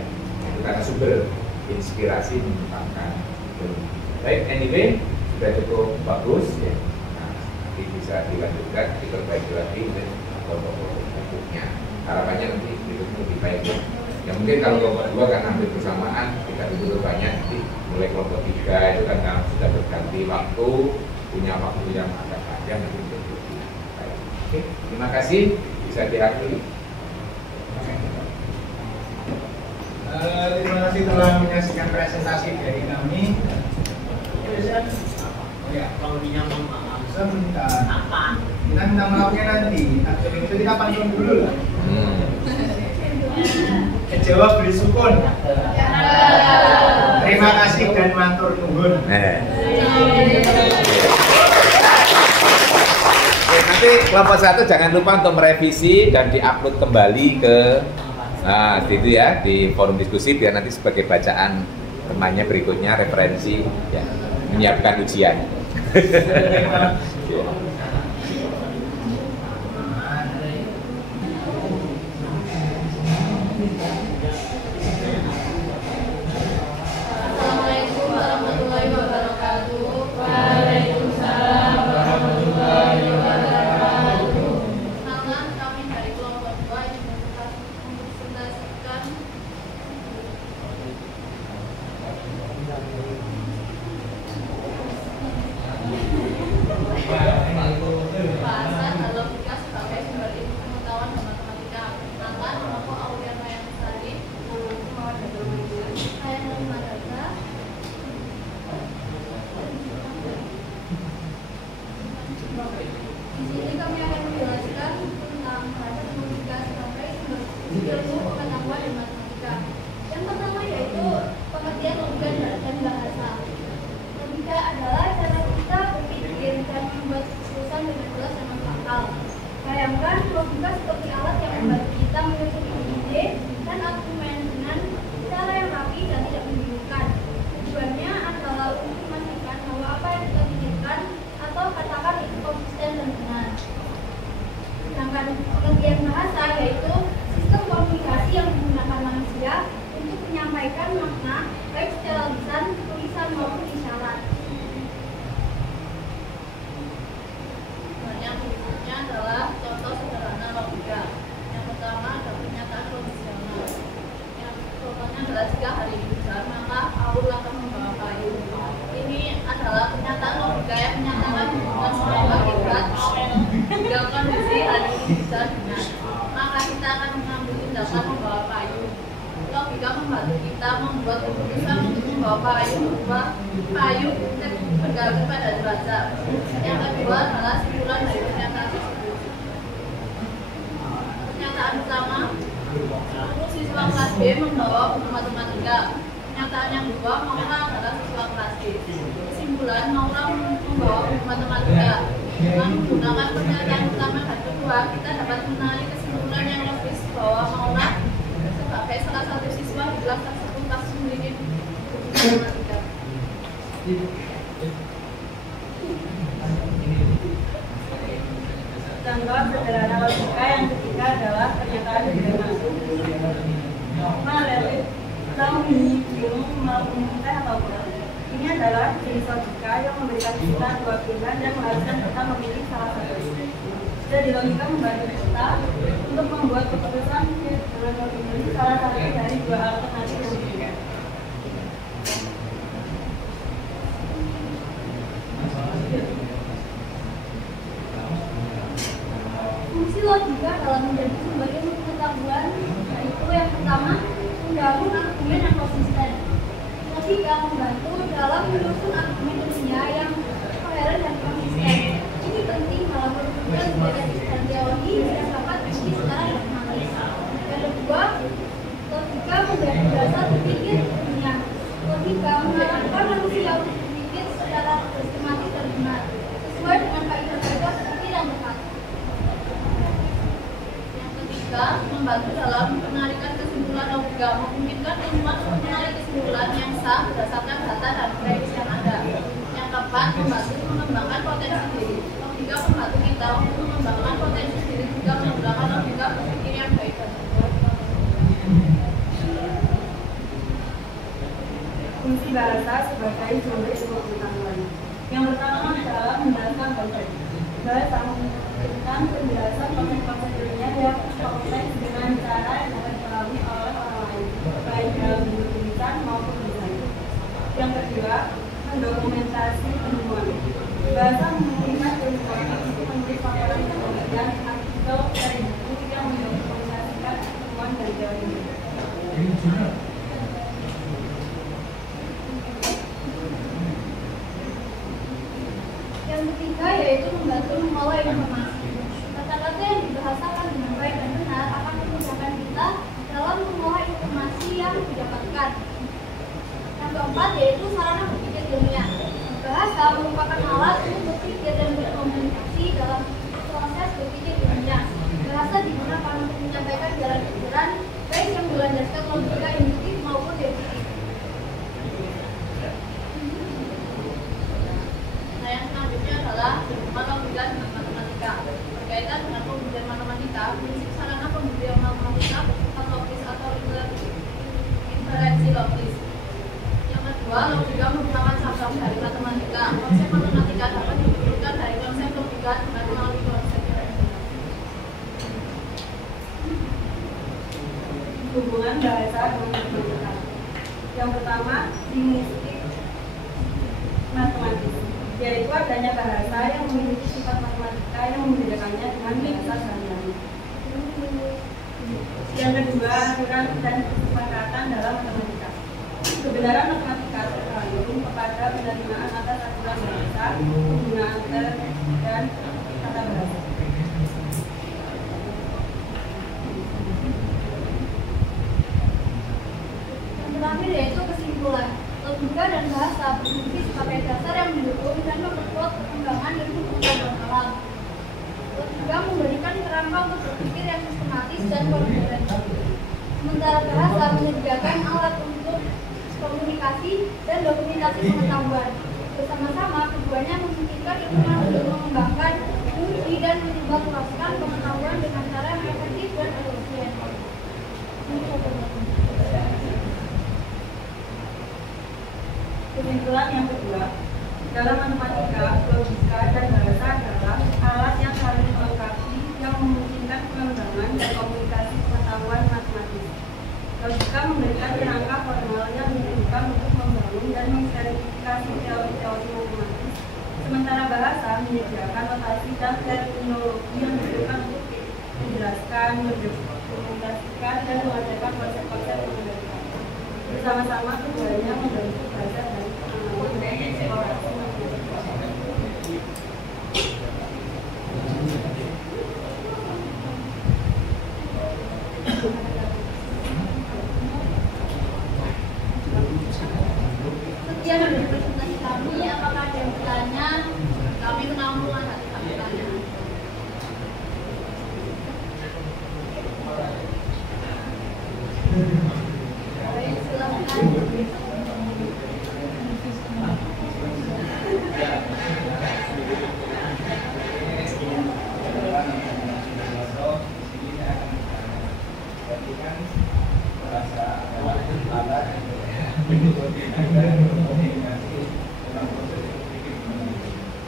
Itu karena sumber inspirasi mengembangkan ilmu. Baik, anyway sudah cukup bagus ya. Nah, nanti bisa dilanjutkan, diperbaiki lagi dan kelompok-kelompoknya. Harapannya nanti itu lebih baik ya. Ya mungkin kalau kelompok 2 karena hampir bersamaan kita dulu banyak nanti mulai kelompok 3 itu kan sudah berganti waktu, punya waktu yang agak panjang nanti untuk baik. Oke, terima kasih, bisa diakhiri. Terima kasih telah menyaksikan presentasi dari kami. Oh ya, Kalau minyak maaf. sebentar. Apa? Kita minta maafnya nanti. Tapi itu kita pantun dulu lah. Kejawab beri sukun. Terima kasih dan matur nuwun. Nanti kelompok 1 jangan lupa untuk merevisi dan diupload kembali ke itu ya di forum diskusi biar nanti sebagai bacaan temannya berikutnya referensi ya, menyiapkan ujian. Assalamualaikum warahmatullahi wabarakatuh. Waalaikumsalam warahmatullahi wabarakatuh. Perkenalkan, kami dari kelompok 2 yang mempresentasikan menyampaikan makna baik secara lisan, tulisan maupun isyarat. Yang berikutnya adalah contoh sederhana logika. Yang pertama ada pernyataan kondisional. Yang contohnya adalah jika hari ini hujan maka Aul akan membawa payung. Ini adalah pernyataan logika yang menyatakan hubungan sebab akibat jika kondisi hari ini hujan maka kita akan mengambil tindakan membawa payung. Logika membantu kita membuat keputusan untuk membawa payung bergantung pada cuaca. Yang kedua adalah simpulan dari pernyataan tersebut. Pernyataan pertama, untuk siswa kelas B membawa buku matematika. Pernyataan yang kedua, Maura adalah siswa kelas D. Kesimpulan, Maura membawa buku matematika. Dengan menggunakan pernyataan pertama dan kedua, kita dapat menarik kesimpulan yang logis bahwa Maura sebagai salah satu siswa di kelas tersebut pasti memiliki buku matematika. Contoh sederhana logika yang ketiga adalah pernyataan pidana. Melelit bingung mau teh atau enggak. Ini adalah jenis logika yang memberikan kita dua pilihan dan mengharuskan kita memilih salah satu. Jadi logika membantu kita untuk membuat keputusan dengan memilih salah satu dari dua alternatif yang berbeda. Fungsi logika dalam menjadi sumber ilmu pengetahuan yaitu yang pertama, membangun argumen yang konsisten. Logika membantu dalam menyusun argumen ilmiah yang koheren dan konsisten. Ini penting dalam merumuskan dan teori yang dapat diuji secara pragmatis. Yang kedua, logika menjadi dasar berpikir ilmiah. Logika mengarahkan manusia untuk berpikir secara sistematis dan benar, sesuai dengan kaidah-kaidah berpikir yang tepat. Membantu dalam penarikan kesimpulan logika, memungkinkan ilmuwan untuk menarik kesimpulan yang sah berdasarkan data dan prediksi yang ada. Yang keempat, membantu mengembangkan potensi diri. Logika membantu kita untuk mengembangkan potensi diri juga menggunakan logika berpikir yang baik dan benar. Fungsi bahasa sebagai sumber ilmu pengetahuan. Yang pertama adalah menjelaskan konsep. Bahasa memungkinkan penjelasan konsep-konsep ilmiah yang kompleks dengan cara yang dapat dipahami oleh orang lain, baik dalam bentuk tulisan maupun desain. Yang kedua, mendokumentasi penemuan. Bahasa memungkinkan ilmuwan untuk menulis laporan penelitian, artikel, dan buku yang mendokumentasikan penemuan dan teorinya. Yang ketiga yaitu membantu mengolah informasi. Kata-kata yang dibahasakan dengan baik dan benar akan memudahkan kita dalam mengolah informasi yang didapatkan. Yang keempat yaitu sarana berpikir ilmiah. Bahasa merupakan alat untuk berpikir dan berkomunikasi dalam proses berpikir ilmiah. Bahasa digunakan untuk menyampaikan jalan pikiran baik yang berlandaskan logika induktif maupun deduktif. Yang selanjutnya adalah hubungan logika dengan matematika. Berkaitan dengan pembuktian matematika, prinsip sarana pembuktian matematika bersifat logis atau inferensi logis. Yang kedua, logika merupakan cabang dari matematika. Konsep matematika dapat dibentukkan dari konsep logika dengan melalui konsep hubungan bahasa dengan matematika. Yang pertama, linguistik matematis, yaitu adanya bahasa yang memiliki sifat matematika yang membedakannya dengan bahasa sehari-hari. Yang kedua, aturan dan kesepakatan dalam matematika. Kebenaran matematika tergantung kepada penerimaan atas aturan bahasa, penggunaan term dan kata bahasa. Yang terakhir yaitu kesimpulan. Logika dan bahasa berfungsi sebagai dasar yang mendukung dan memperkuat perkembangan ilmu pengetahuan alam. Logika memberikan kerangka untuk berpikir yang sistematis dan koheren. Sementara bahasa menyediakan alat untuk komunikasi dan dokumentasi pengetahuan. Bersama-sama, keduanya memungkinkan ilmuwan untuk mengembangkan, menguji dan menyebarluaskan pengetahuan dengan cara yang efektif dan efisien. Kesimpulan yang kedua, dalam matematika, logika, dan bahasa adalah alat yang saling melengkapi yang memungkinkan pengembangan dan komunikasi pengetahuan matematis. Logika memberikan kerangka formal yang dibutuhkan untuk membangun dan mengverifikasi teori-teori matematis, sementara bahasa menyediakan notasi dan terminologi yang dibutuhkan untuk menjelaskan, mendokumentasikan, dan mengajarkan konsep-konsep matematika. Bersama-sama keduanya membentuk dasar dari pengembangan dan eksplorasi matematika. Sekian dari presentasi kami. Apakah ada yang bertanya? Kami menampung hati kami bertanya. Baik, silakan.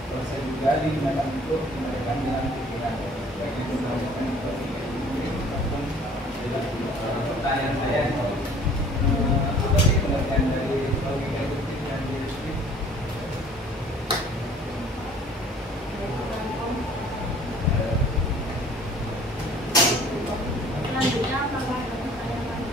Proses juga digunakan untuk menaikkan dalam pikiran. Bagi pembahasan maupun pertanyaan saya, apa sih pengertian dari logika deduktif dan deduktif? Selanjutnya, apakah ada pertanyaan lain?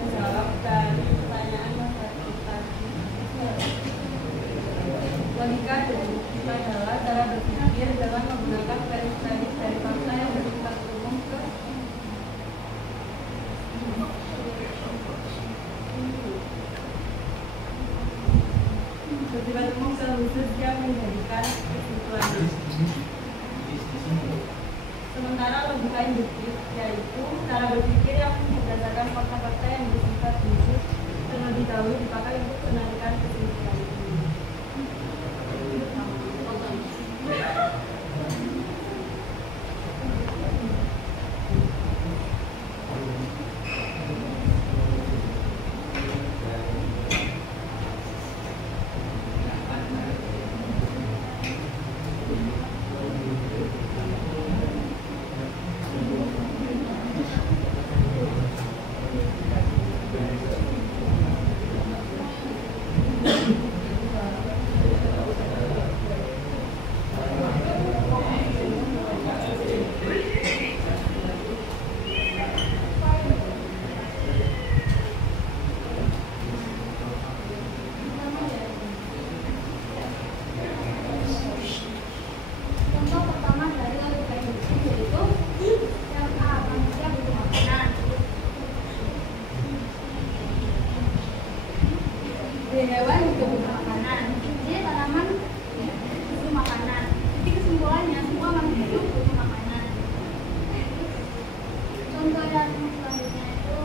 Menjawab dari pertanyaan yang tadi. Logika deduktif adalah cara berpikir dengan menggunakan garis-garis dari fakta yang bersifat umum ke bersifat umum ke khusus yang menjadikan kesimpulan. Sementara logika induktif yaitu cara berpikir yang berdasarkan fakta-fakta yang bersifat khusus terlebih dahulu dipakai untuk menentukan kesimpulan. Contoh pertama dari logika induktif yaitu yang A, manusia butuh makanan. B, hewan juga butuh makanan. C, tanaman butuh makanan. Jadi kesimpulannya semua manusia hidup butuh makanan. Contoh yang selanjutnya itu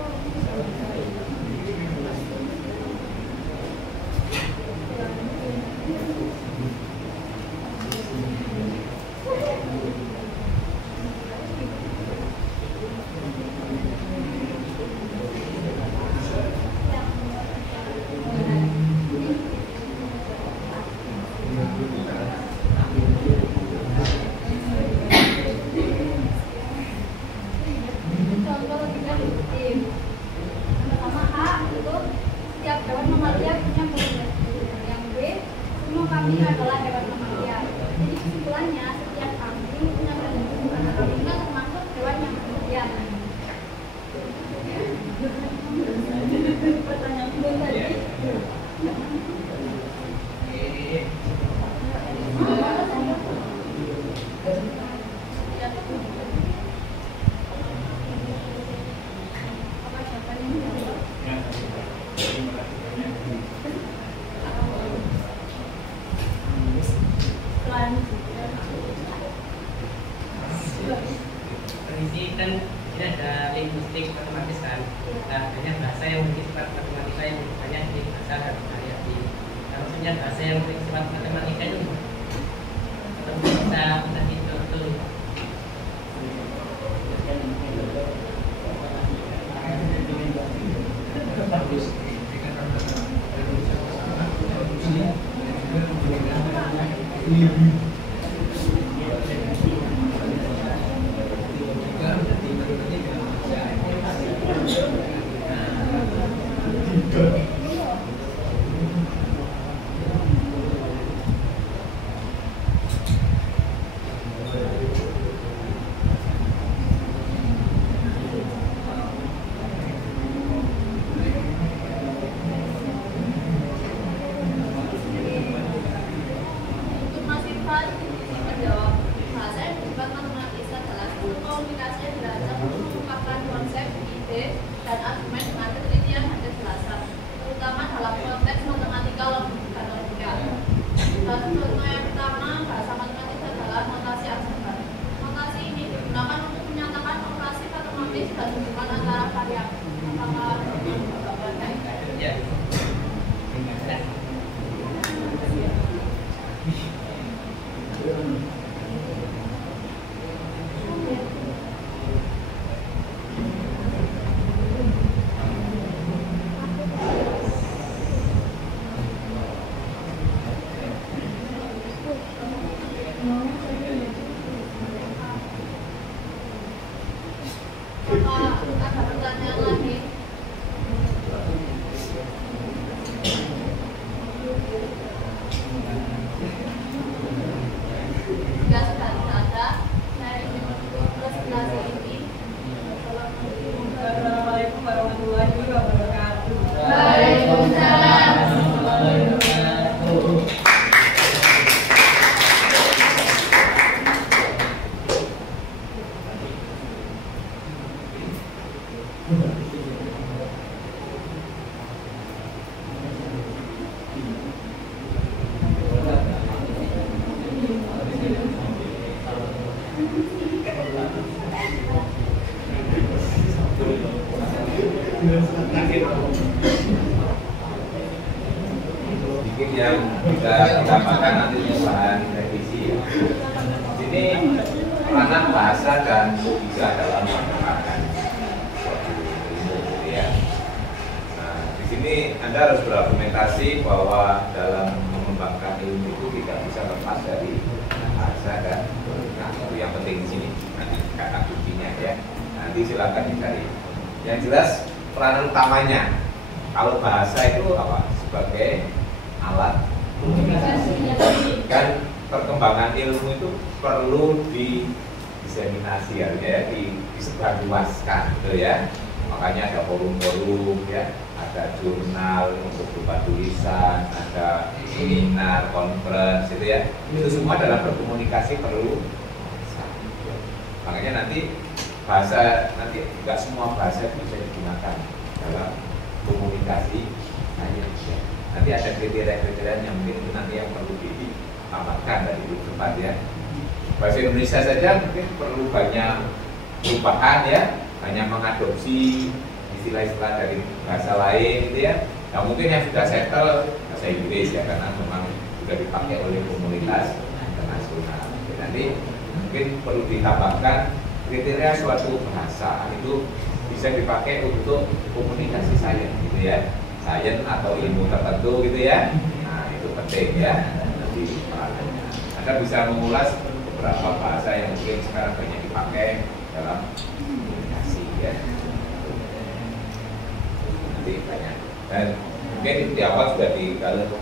contoh logika induktif. Yang pertama A itu setiap hewan mamalia punya beberapa bulu. Yang B, semua kambing adalah hewan mamalia. Jadi kesimpulannya setiap kambing punya beberapa karena kambingnya termasuk hewan yang mamalia. Pertanyaan kedua tadi. Apa jawabannya? Selanjutnya Sedikit yang bisa ditambahkan nanti bahan revisi. Ini peranan bahasa dan logika dalam mengembangkan suatu ilmu, gitu ya. Nah, di sini Anda harus berargumentasi bahwa dalam mengembangkan ilmu itu tidak bisa lepas dari bahasa dan logika. Itu yang penting di sini. Nanti kata kuncinya ya. Nanti silakan dicari. Yang jelas peranan utamanya kalau bahasa itu apa? Sebagai alat komunikasi. Kan perkembangan ilmu itu perlu didiseminasi ya, disebarluaskan gitu ya. Makanya ada forum-forum ya, ada jurnal untuk berupa tulisan, ada seminar, conference gitu ya. Itu semua dalam berkomunikasi perlu bahasa. Makanya nanti bahasa, nanti nggak semua bahasa bisa digunakan dalam komunikasi hanya ya. Nanti ada kriteria-kriteria yang mungkin itu nanti yang perlu ditambahkan dari itu tempat ya. Bahasa Indonesia saja mungkin perlu banyak perubahan ya, banyak mengadopsi istilah-istilah dari bahasa lain gitu ya. Nah mungkin yang sudah settle bahasa Inggris ya, karena memang sudah dipakai oleh komunitas internasional. Nanti mungkin perlu ditambahkan kriteria suatu bahasa itu bisa dipakai untuk komunikasi sains gitu ya, sains atau ilmu tertentu gitu ya. Nah itu penting ya. Nanti peranannya Anda bisa mengulas beberapa bahasa yang mungkin sekarang banyak dipakai dalam komunikasi ya. Nanti banyak, dan mungkin di awal sudah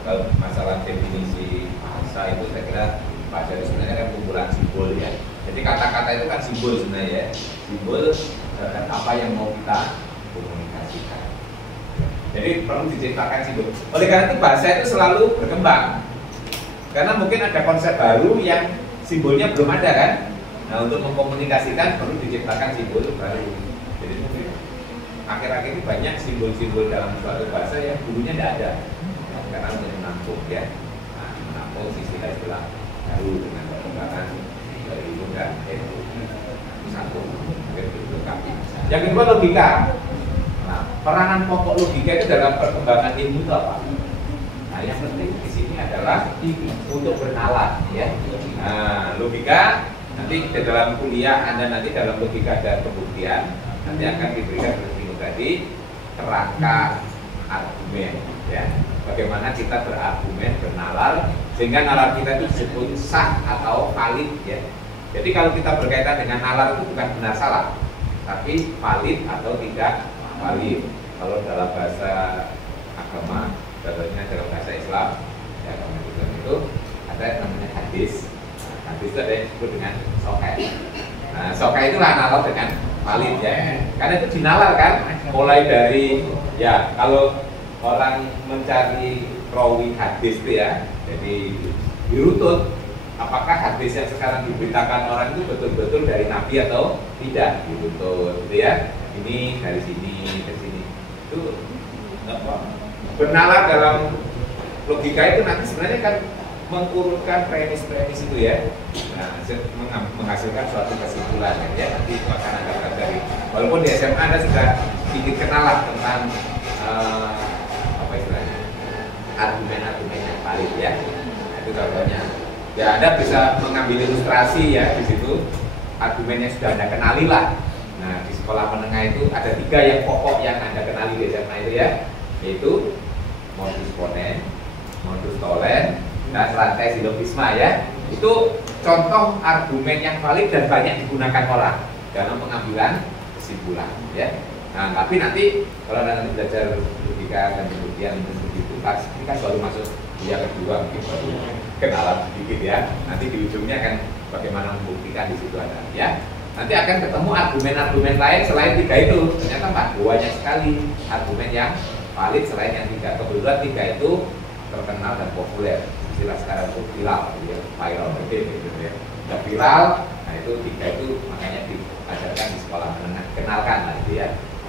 kalau masalah definisi bahasa itu saya kira bahasa itu sebenarnya kan kumpulan simbol ya. Jadi kata-kata itu kan simbol sebenarnya ya, simbol terhadap apa yang mau kita komunikasikan. Jadi perlu diciptakan simbol. Oleh karena itu bahasa itu selalu berkembang. Karena mungkin ada konsep baru yang simbolnya belum ada kan. Nah untuk mengkomunikasikan perlu diciptakan simbol baru. Jadi mungkin akhir-akhir ini banyak simbol-simbol dalam suatu bahasa yang dulunya tidak ada. Karena untuk menampung ya, nah, menampung istilah-istilah baru dengan perkembangan dari ilmu dan ilmu satu lengkapi. Yang kedua logika. Nah, peranan pokok logika itu dalam perkembangan ilmu itu apa? Nah, yang penting di sini adalah untuk bernalar ya. Nah, logika nanti di dalam kuliah Anda nanti dalam logika dan pembuktian nanti akan diberikan ilmu tadi kerangka argumen ya. Bagaimana kita berargumen, bernalar sehingga nalar kita itu disebut sah atau valid ya. Jadi kalau kita berkaitan dengan nalar itu bukan benar salah, tapi valid atau tidak valid. Kalau dalam bahasa agama, contohnya dalam bahasa Islam, ya agama Islam itu ada yang namanya hadis. Nah, hadis itu ada yang disebut dengan sahih. Nah, sahih itulah nalar dengan valid ya. Karena itu dinalar kan, mulai dari ya kalau orang mencari rawi hadis itu ya, jadi dirutut apakah hadis yang sekarang diberitakan orang itu betul-betul dari Nabi atau tidak, dirutut gitu ya. Ini dari sini ke sini. Itu bernalar dalam logika itu nanti sebenarnya kan mengurutkan premis-premis itu ya. Nah, menghasilkan suatu kesimpulan ya. Nanti itu akan ada dari walaupun di SMA Anda sudah sedikit kenal lah tentang apa istilahnya argumen-argumen yang valid ya. Nah, itu contohnya. Ya Anda bisa mengambil ilustrasi ya di situ argumen yang sudah Anda kenali lah. Nah di sekolah menengah itu ada 3 yang pokok yang Anda kenali di SMA itu ya, yaitu modus ponens, modus tollens, dan rantai silogisma ya. Itu contoh argumen yang valid dan banyak digunakan orang dalam pengambilan kesimpulan ya. Nah tapi nanti kalau Anda nanti belajar logika dan pembuktian begitu pas ini kan baru masuk kuliah kedua mungkin baru kenalan sedikit ya. Nanti di ujungnya kan bagaimana membuktikan di situ ada ya. Nanti akan ketemu argumen-argumen lain selain 3 itu. Ternyata banyak sekali argumen yang valid selain yang 3. Kebetulan 3 itu terkenal dan populer. Istilah sekarang itu viral, ya, viral gitu ya. Sudah viral, nah itu 3 itu makanya diajarkan di sekolah menengah. Kenalkan nanti ya.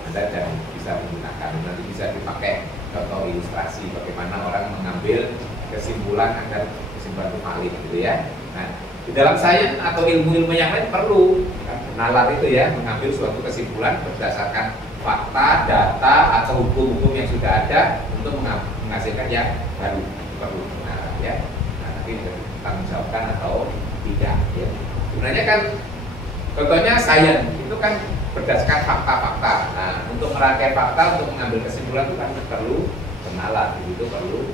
Anda dan bisa menggunakan, nanti bisa dipakai contoh ilustrasi bagaimana orang mengambil kesimpulan agar kesimpulan itu valid gitu ya. Nah, di dalam sains atau ilmu-ilmu yang lain perlu nalar itu ya, mengambil suatu kesimpulan berdasarkan fakta, data atau hukum-hukum yang sudah ada untuk menghasilkan yang baru, perlu nalar ya. Nah, nanti tanggung jawabkan atau tidak ya. Sebenarnya kan contohnya sains itu kan berdasarkan fakta-fakta. Nah, untuk merangkai fakta, untuk mengambil kesimpulan itu kan perlu kenalan, itu perlu.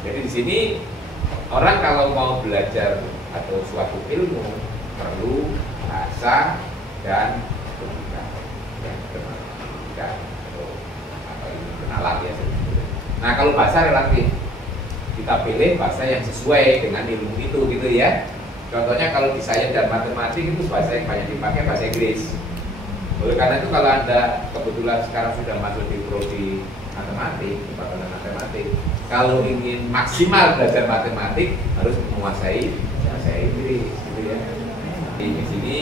Jadi di sini orang kalau mau belajar atau suatu ilmu perlu bahasa dan logika, atau ilmu kenalan ya. Nah, kalau bahasa relatif, kita pilih bahasa yang sesuai dengan ilmu itu gitu ya. Contohnya kalau di sains dan matematik itu bahasa yang banyak dipakai bahasa Inggris. Oleh karena itu kalau Anda kebetulan sekarang sudah masuk di prodi matematik, departemen matematik, kalau ingin maksimal belajar matematik harus menguasai bahasa Inggris gitu ya. Di sini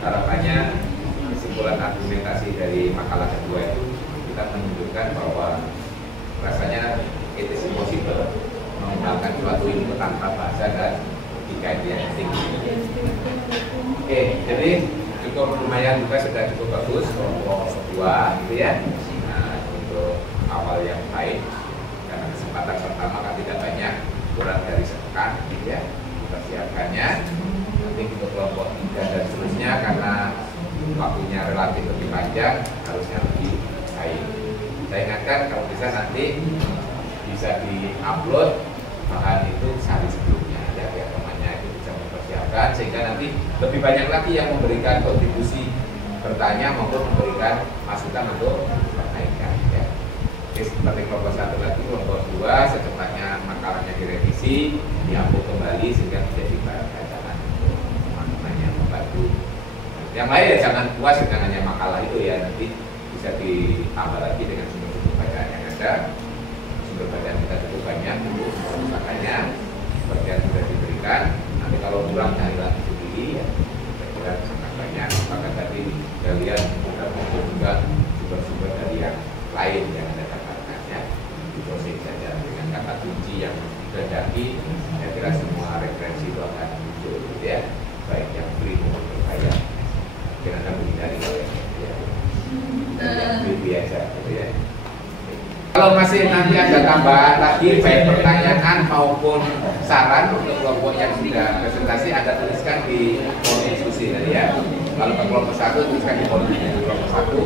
harapannya kesimpulan argumentasi dari makalah kedua itu kita menunjukkan bahwa rasanya it is impossible mengembangkan suatu ilmu tanpa bahasa dan logika yang tinggi. Oke, jadi cukup lumayan juga sudah cukup bagus kelompok 2 gitu ya. Nah, untuk awal yang baik karena kesempatan pertama kan tidak banyak, kurang dari sepekan gitu ya persiapannya. Nanti untuk kelompok 3 dan seterusnya karena waktunya relatif lebih panjang harusnya lebih baik. Saya ingatkan kalau bisa nanti bisa di-upload bahan itu sehari sebelumnya ya, biar temannya itu bisa mempersiapkan sehingga nanti lebih banyak lagi yang memberikan kontribusi bertanya maupun memberikan masukan untuk perbaikan ya. Oke, seperti kelompok 1 lagi, kelompok 2 secepatnya makalahnya direvisi, diupload kembali sehingga menjadi bahan bacaan untuk teman-teman yang membantu. Yang lain ya jangan puas dengan hanya makalah itu ya, nanti bisa ditambah lagi dengan sumber-sumber bacaan yang ada. Sumber bacaan kita cukup banyak untuk makanya seperti yang sudah diberikan. Nanti kalau kurang cari lagi sendiri ya, saya kira sangat banyak. Maka tadi kalian sudah maupun juga sumber-sumber dari yang lain yang ada dapatkan ya. Di browsing saja dengan kata kunci yang dikehendaki, saya kira semua referensi itu akan muncul gitu ya, baik yang free maupun berbayar. Mungkin Anda menghindari kalau yang free aja gitu ya. Kalau masih nanti ada tambahan lagi baik pertanyaan maupun saran untuk kelompok yang sudah presentasi, Anda tuliskan di kolom diskusi tadi ya. Kalau ke kelompok 1 tuliskan di kolom kelompok 1,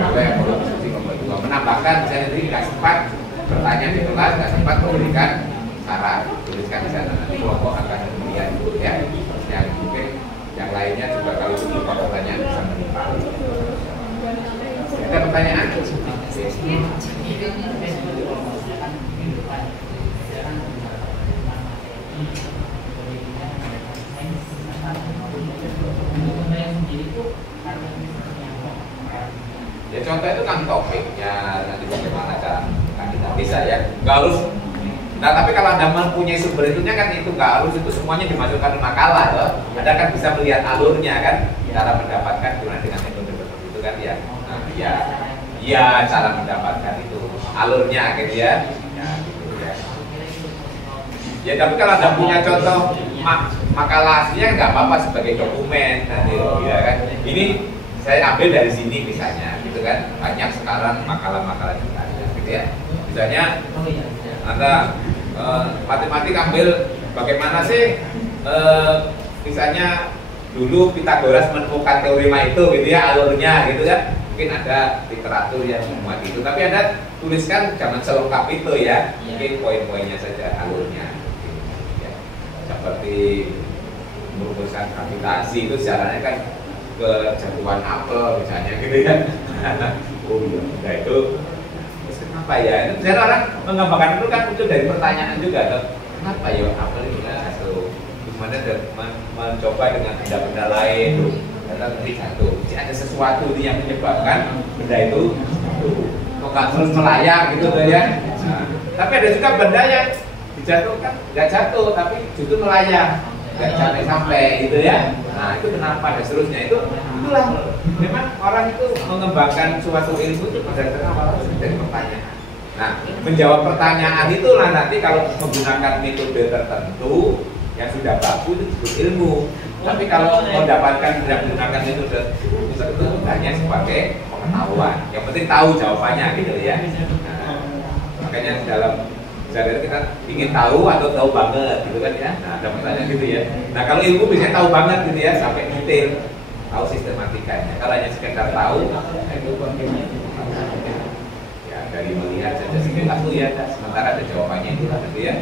atau yang kolom diskusi kelompok 2. Menambahkan misalnya tadi nggak sempat bertanya di kelas, nggak sempat memberikan saran. tuliskan di sana. Nanti kelompok akan melihat itu ya. Yang mungkin yang lainnya juga kalau berupa pertanyaan bisa menimpa. Ada pertanyaan? Ya contoh itu kan topiknya, nanti bagaimana cara kita bisa ya, nggak harus. Nah tapi kalau Anda mempunyai sumber itunya kan itu nggak harus itu semuanya dimasukkan ke makalah loh. Anda kan bisa melihat alurnya kan, cara mendapatkan gimana dengan metode seperti itu kan ya. Nah, ya cara mendapatkan itu alurnya gitu ya. Ya gitu ya. Ya tapi kalau Anda punya contoh makalah aslinya nggak apa-apa sebagai dokumen nanti ya kan. Ini saya ambil dari sini misalnya gitu kan, banyak sekarang makalah-makalah juga ada gitu ya. Misalnya Anda matematik ambil bagaimana sih misalnya dulu Pythagoras menemukan teorema itu gitu ya, alurnya gitu kan. Mungkin ada literatur yang memuat itu, tapi Anda tuliskan jangan selengkap itu ya, mungkin poin-poinnya saja alurnya gitu, ya. Seperti merumuskan gravitasi itu caranya kan kejatuhan apel misalnya gitu ya. Oh iya, nah itu terus kenapa ya? Itu biasanya orang menggambarkan itu kan muncul dari pertanyaan juga tuh. Kenapa ya apel itu jatuh? Gimana mencoba dengan benda-benda lain tuh, nanti jatuh. Jadi ada sesuatu yang menyebabkan benda itu kok nggak terus melayang gitu tuh ya. Nah, tapi ada juga benda yang dijatuhkan nggak jatuh tapi justru melayang, nggak sampai gitu ya. Nah itu kenapa dan seterusnya itulah memang orang itu mengembangkan suatu ilmu itu berdasarkan awal dari pertanyaan. Nah menjawab pertanyaan itulah nanti kalau menggunakan metode tertentu yang sudah bagus itu disebut ilmu. Tapi kalau mendapatkan tidak menggunakan metode tertentu hanya sebagai pengetahuan. Yang penting tahu jawabannya gitu ya. Nah, makanya dalam jadi kita ingin tahu atau tahu banget gitu kan ya. Nah ada pertanyaan gitu ya. Nah kalau ilmu biasanya tahu banget gitu ya sampai detail, tahu sistematikanya. Kalau hanya sekedar tahu, nah itu ya dari melihat saja sekilas tuh ya. Sementara ada jawabannya itu lah gitu ya.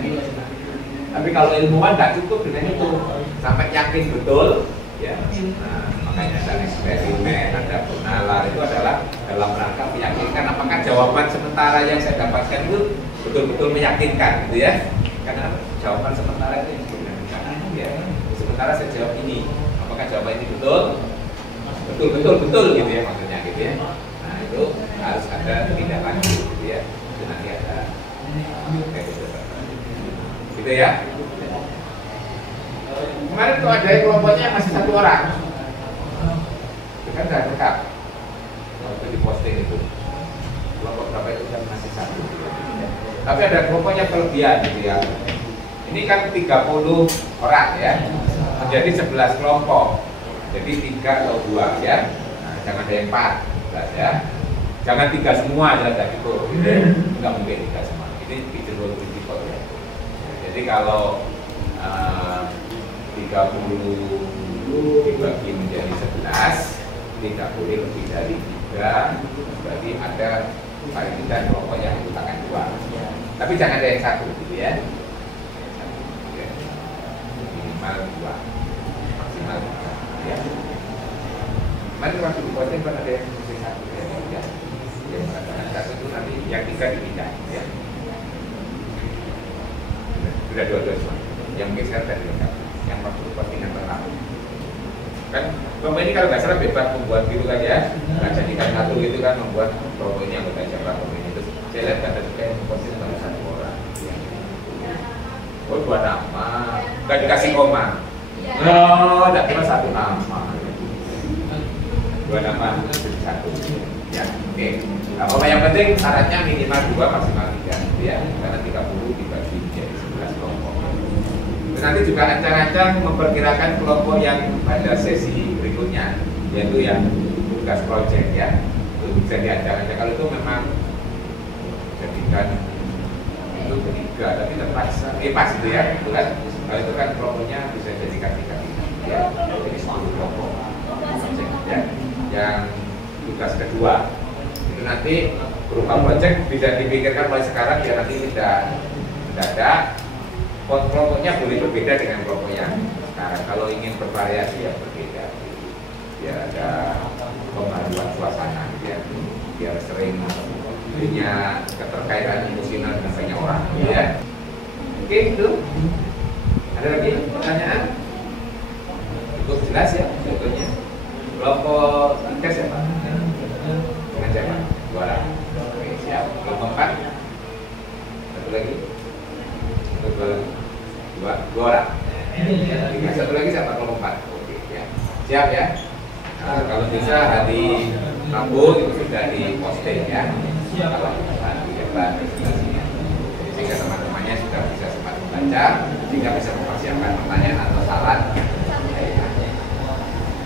Tapi kalau ilmuwan nggak cukup dengan itu, sampai yakin betul ya. Nah makanya ada eksperimen, ada penalar itu adalah dalam rangka meyakinkan apakah jawaban sementara yang saya dapatkan itu betul-betul meyakinkan gitu ya. Karena jawaban sementara itu yang sebenarnya ya. Sementara saya jawab ini, apakah jawaban ini betul gitu ya maksudnya gitu ya. Nah itu harus ada tindak lanjut gitu ya. Itu nanti ada gitu ya. Kemarin tuh ada kelompoknya masih 1 orang. Itu kan sudah lengkap waktu di posting itu. Kelompok berapa itu kan masih 1. Tapi ada kelompoknya kelebihan gitu ya. Ini kan 30 orang ya. Menjadi 11 kelompok. Jadi 3 atau 2 ya. Nah, jangan ada yang 4 ya. Jangan 3 semua ya gitu. Enggak mungkin 3 semua. Ini dijual prinsip ya. Jadi kalau 30 dibagi menjadi 11 tidak boleh lebih dari 3. Berarti ada paling tidak kelompok yang menggunakan 2. Tapi jangan ada yang 1 gitu ya. Minimal 2, maksimal 3 ya. Mari waktu di posting kan ada yang mesti 1 ya. Yang mengatakan 1 itu nanti yang 3 dipindah ya. Sudah 2 semua. Yang mungkin sekarang tadi lengkap. Yang waktu postingan pertama. Kan kelompok ini kalau nggak salah bebas membuat gitu kan ya. Nggak jadikan 1 gitu kan, membuat kelompok ini anggota siapa kelompok ini. Terus saya lihat ada juga yang posting baru 1 orang. Oh 2 nama, nggak dikasih koma. Oh, nggak cuma 1 nama. 2 nama jadi 1. Ya, oke. Nah, yang penting syaratnya minimal 2 maksimal 3 ya. Karena 30 dibagi menjadi 11 kelompok. Nanti juga ancang-ancang memperkirakan kelompok yang pada sesi berikutnya, yaitu yang tugas project ya. Itu bisa diancang-ancang. Kalau itu memang jadikan itu ketiga, tapi terpaksa pas itu ya, itu kan. Kalau itu kan kelompoknya bisa jadikan 3 ya. Jadi 10 kelompok ya. Yang tugas kedua itu nanti berupa project bisa dipikirkan mulai sekarang biar nanti tidak mendadak. kelompoknya boleh berbeda dengan kelompok yang sekarang. Kalau ingin bervariasi ya berbeda, biar ada pembaruan suasana, biar sering punya keterkaitan emosional dengan banyak orang, ya. Oke, itu. Ada lagi pertanyaan? Cukup jelas ya sebetulnya. Kelompok 3 siapa? Dengan siapa? 2 orang. Oke, siap. Kelompok 4? Satu lagi? Dua orang. Satu lagi siapa? Kelompok 4. Oke, ya. Siap ya. Nah, kalau bisa hari Rabu itu sudah diposting ya. Kalau di presentasinya, sehingga teman-temannya sudah bisa sempat membaca, sehingga bisa mempersiapkan pertanyaan atau saran.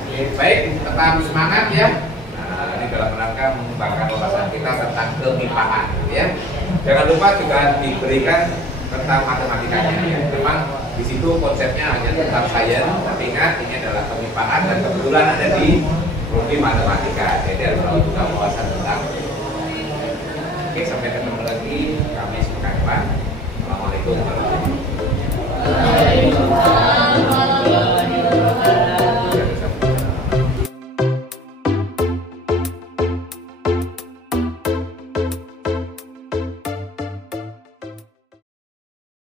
Oke, baik, tetap semangat ya. Nah, ini dalam rangka mengembangkan wawasan kita tentang kemipaan, ya. Jangan lupa juga diberikan tentang matematikanya. Ya. Memang di situ konsepnya hanya tentang sains, tapi ingat ini adalah kemipaan dan kebetulan ada di prodi matematika. Jadi harus juga wawasan tentang. Oke, sampai ketemu lagi Kamis pekan depan. Assalamualaikum warahmatullahi wabarakatuh.